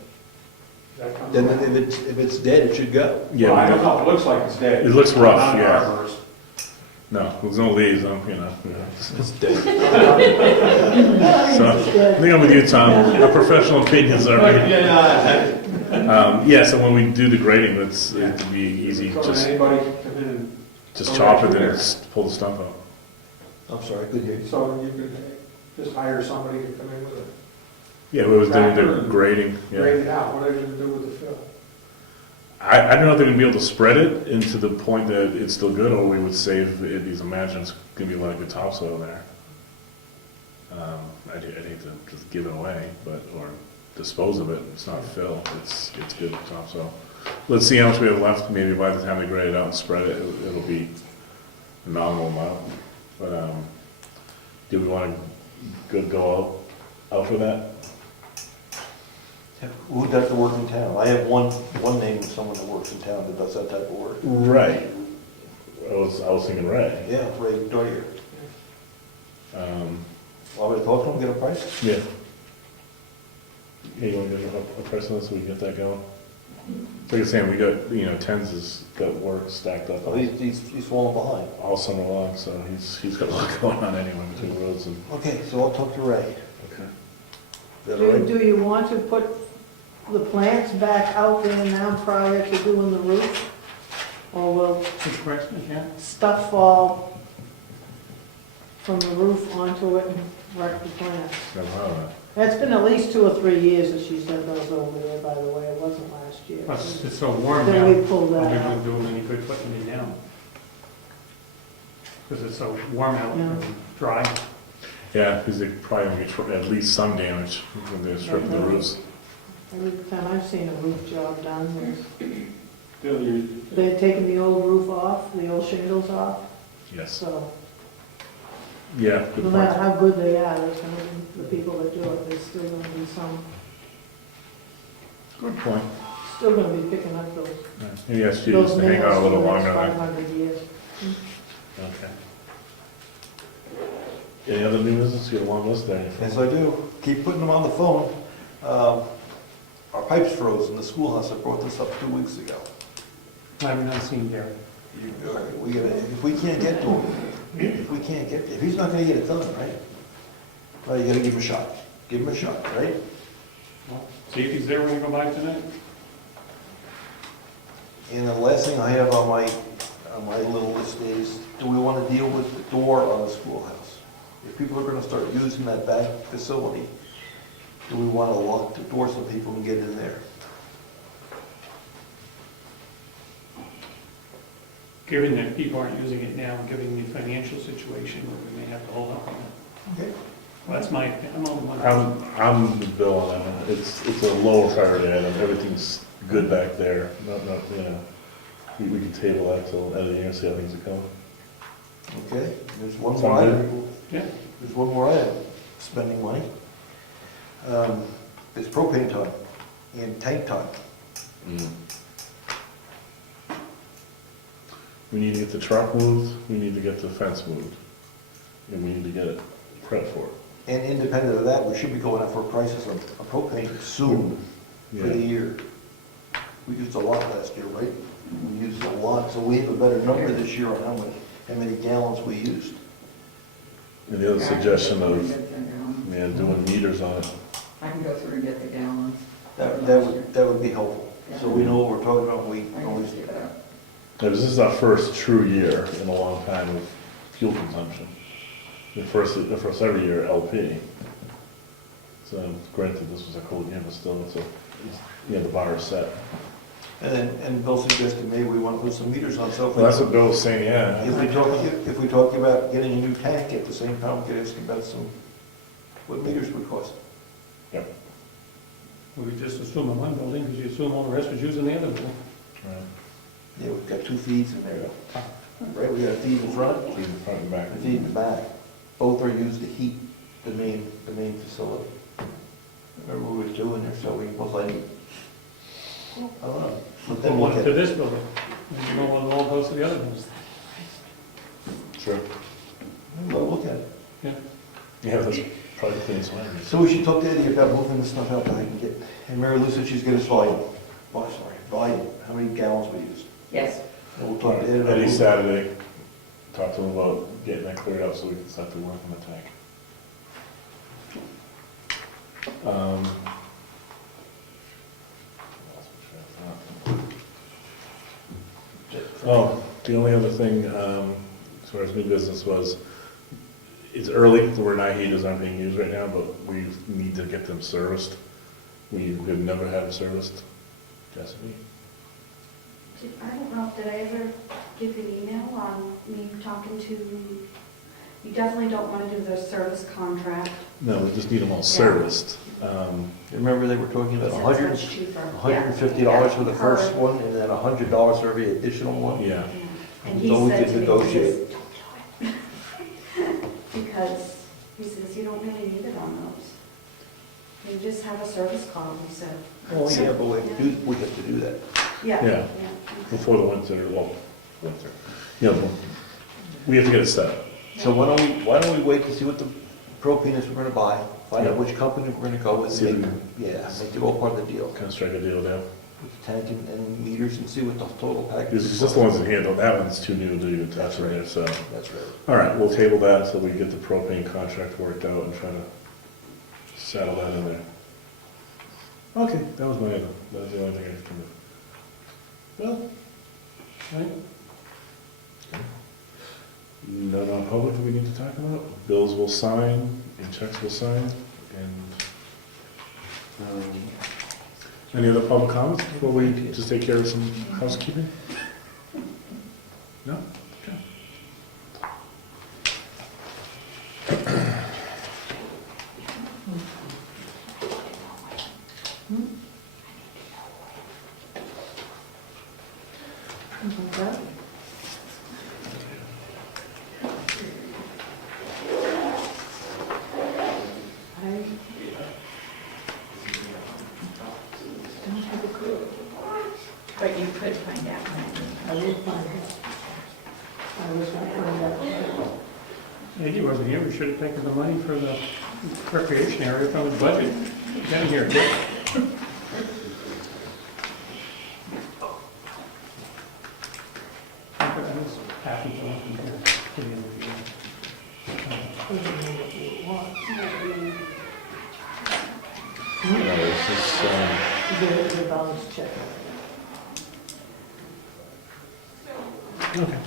Is that coming Then back? if it's dead, it should go. Yeah, Well, I don't know, it looks like it's dead. It looks rough, Not yeah. ours. No, there's no leaves, you know. It's dead. So, I think I'm with you, Tom. Our professional opinions are right. Yeah, so when we do the grading, it'd be easy, So just anybody come in and. chop it and just pull the stump out. I'm sorry, I couldn't hear you. So you could just hire somebody to come in with it, Yeah, we was doing the grading, yeah. grade it out, what are you gonna do with the fill? I don't know if they're gonna be able to spread it into the point that it's still good, or we would save it, because imagine it's gonna be a lot of good topsoil there. I'd hate to just give it away, or dispose of it, it's not fill, it's good topsoil. Let's see how much we have left, maybe by the time they grade it out and spread it, it'll be a nominal amount. But, do we wanna go out for that? Who does the work in town? I have one name of someone that works in town that does that type of work. Right. I was thinking Ray. Yeah, Ray Doyer. Um, Want me to talk to him, get a price? Yeah. Yeah, you wanna get a price on this so we can get that going? Like I'm saying, we got, Tens has got work stacked up Oh, he's falling behind. all summer long, so he's got a lot going on anyway between roads and. Okay, so I'll talk to Ray. Okay. Is that all right? Do you want to put the plants back out there now prior to doing the roof? Or will Good question, yeah. stuff fall from the roof onto it and wreck the plants? Never heard of that. That's been at least 2 or 3 years that she's had those over there, by the way, it wasn't last year. Plus, it's so warm now. Then we pull that Probably out. wouldn't do them any good putting it in now. Because it's so warm out and dry. Yeah, because they probably gonna get at least some damage when they're stripping the roofs. Every time I've seen a roof job done, The other, they'd taken the old roof off, the old shingles off, Yes. so Yeah, good no point. matter how good they are, there's gonna be, the people that do it, there's still gonna be some, Good point. still gonna be picking up those, Maybe ask you just those to hang on a nails little for the next longer. 500 years. Okay. Any other new business? You got a long list there. Yes, I do. Keep putting them on the phone. Our pipes froze in the schoolhouse. I brought this up 2 weeks ago. I have not seen Gary. If we can't get to him, if he's not gonna get it done, right? Well, you gotta give him a shot. Give him a shot, right? See if he's there when we go by tonight. And the last thing I have on my little list is, do we want to deal with the door on the schoolhouse? If people are gonna start using that back facility, do we want to lock the door so people can get in there? Given that people aren't using it now, given the financial situation, we may have to hold up on it. Okay. Well, that's my, I'm only one. I'm with Bill on that one. It's a lower priority item. Everything's good back there. Not, you know, we can table that till end of the year, see how things are going. Okay, there's one more Sound good? item. Yeah. There's one more item, spending money. It's propane tank and tank tank. We need to get the truck moved, we need to get the fence moved, and we need to get it prepped for it. And independent of that, we should be going out for prices on propane soon for the Yeah. year. We used a lot last year, right? We used a lot, so we have a better number this year on how many gallons we used. And the other suggestion of, Get the gallons. yeah, doing meters on it. I can go through and get the gallons. That would be helpful. So we know what we're talking about, we I can always, see that. This is our first true year in a long time of fuel consumption. The first every year LP. So granted, this was a cold year, but still, the bar is set. and Bill suggested maybe we want to put some meters on, so. Well, that's what Bill was saying, yeah. If we talk about getting a new tank at the same time, we could ask about what meters would cost. We could just assume in one building, because you assume all the rest was using the other building. Right. Yeah, we've got 2 feeds in there, right? We got a feed in front, Keep it front and back. and a feed in the back. Both are used to heat the main facility. Remember we were doing there, so we both like, I don't know. But then One look to at, this building, and you know, one all goes to the other building. Sure. we'll look at it. Yeah, that's probably the cleanest way. So we should talk to Eddie about moving the stuff out that I can get. And Mary Lou said she's gonna volume, how many gallons we use. Yes. And we'll talk to Eddie about Eddie moving. Saturday, talk to him about getting that cleared up so we can start to work on the tank. Oh, the only other thing, as far as new business was, it's early, the word night heaters aren't being used right now, but we need to get them serviced. We've never had them serviced. Jessica? I don't know, did I ever give an email on me talking to, you definitely don't want to do the service contract. No, we just need them all serviced. Remember they were talking about It's much cheaper. $150 for the first Per- one, and then $100 for every additional one? Yeah. And he So we said could to me, negotiate. just don't do it. Because he says, you don't really need it on those. You just have a service call, he said. Oh, yeah, but we have to do that. Yeah. Yeah. Before the winter, we have to get it set up. So why don't we wait to see what the propane is we're gonna buy, find out Yeah. which company we're gonna go with, See and if make it all part of the deal. Kind of strike a deal there. With the tank and meters and see what the total package Because is. it's just the ones that handle, that one's too new to even touch in there, so. That's right. All right, we'll table that until we get the propane contract worked out and try to settle that in there. Okay, that was my item. That was the only thing I could think of. Well, Right? no non-public that we need to talk about. Bills will sign and checks will sign and Any other public comments before we just take care of some housekeeping? No? Okay. But you could find out. I will find it. I was gonna find out. Maybe he wasn't here, we should have taken the money for the recreation area from the budget. Get him here, quick. I was happy to let him here to the end of the year. The balance check. Okay.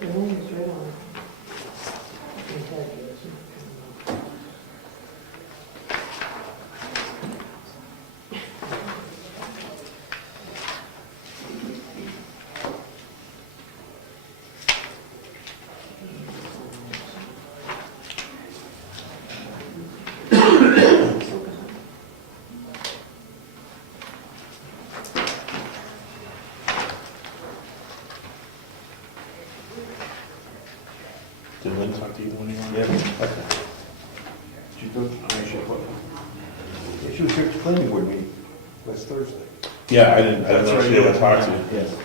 The name is right on it. I can tell you, it's not Did Lynn talk to you when you were on? Yeah. Okay. She took, she was here at the planning board meeting last Thursday. Yeah, I didn't know That's if right, she ever yeah. talked to you. Yes.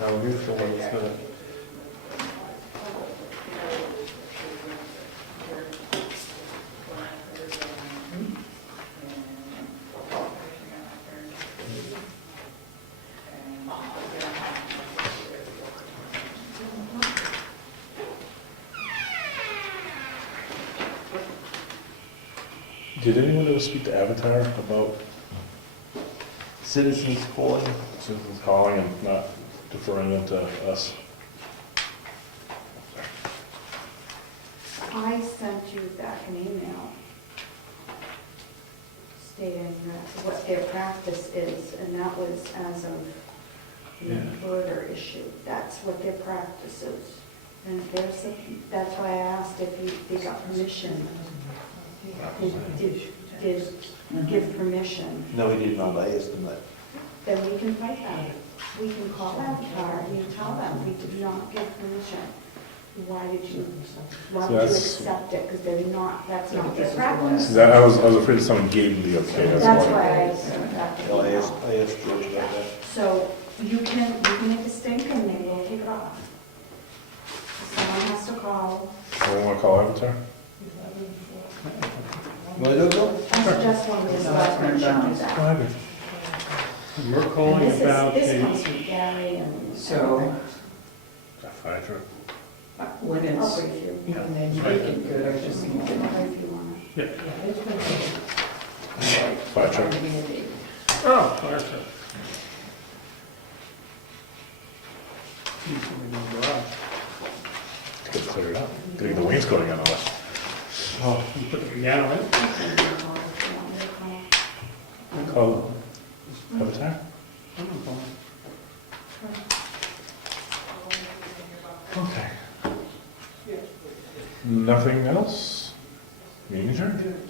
Now, here's the one that's gonna. Did anyone ever speak to Avatar about Citizens calling. citizens calling and not deferring them to us? I sent you back an email stating that what their practice is, and that was as of the Yeah. murder issue. That's what their practice is. And if there's a, that's why I asked if they got permission. Did give permission, No, he did not. I asked him that. then we can fight that. We can call Avatar and you tell them, we did not give permission. Why did you that's- accept it? Because they're not, that's not their practice. See, I was afraid someone gave them the okay, that's That's why. why I sent that to No, I you. asked George about that. So you can make a stink and they will take it off. Someone has to call. Someone want to call Avatar? Want to do it, Bill? I suggest one of the selectmen should do that. Private. We're calling This is- about This comes the, from Gary and. So That fire truck. when I'll it's, brief you. and then you can good, I just need to. I'll brief you on it. Fire truck. oh, fire truck. Needs to be in the garage. Gotta clear it out. Gotta get the wainscoting on all that. Oh, you put the piano in? I'll send you a call if you want me to call. Call Avatar? I'm not calling. Okay. Nothing else? Meeting adjourned.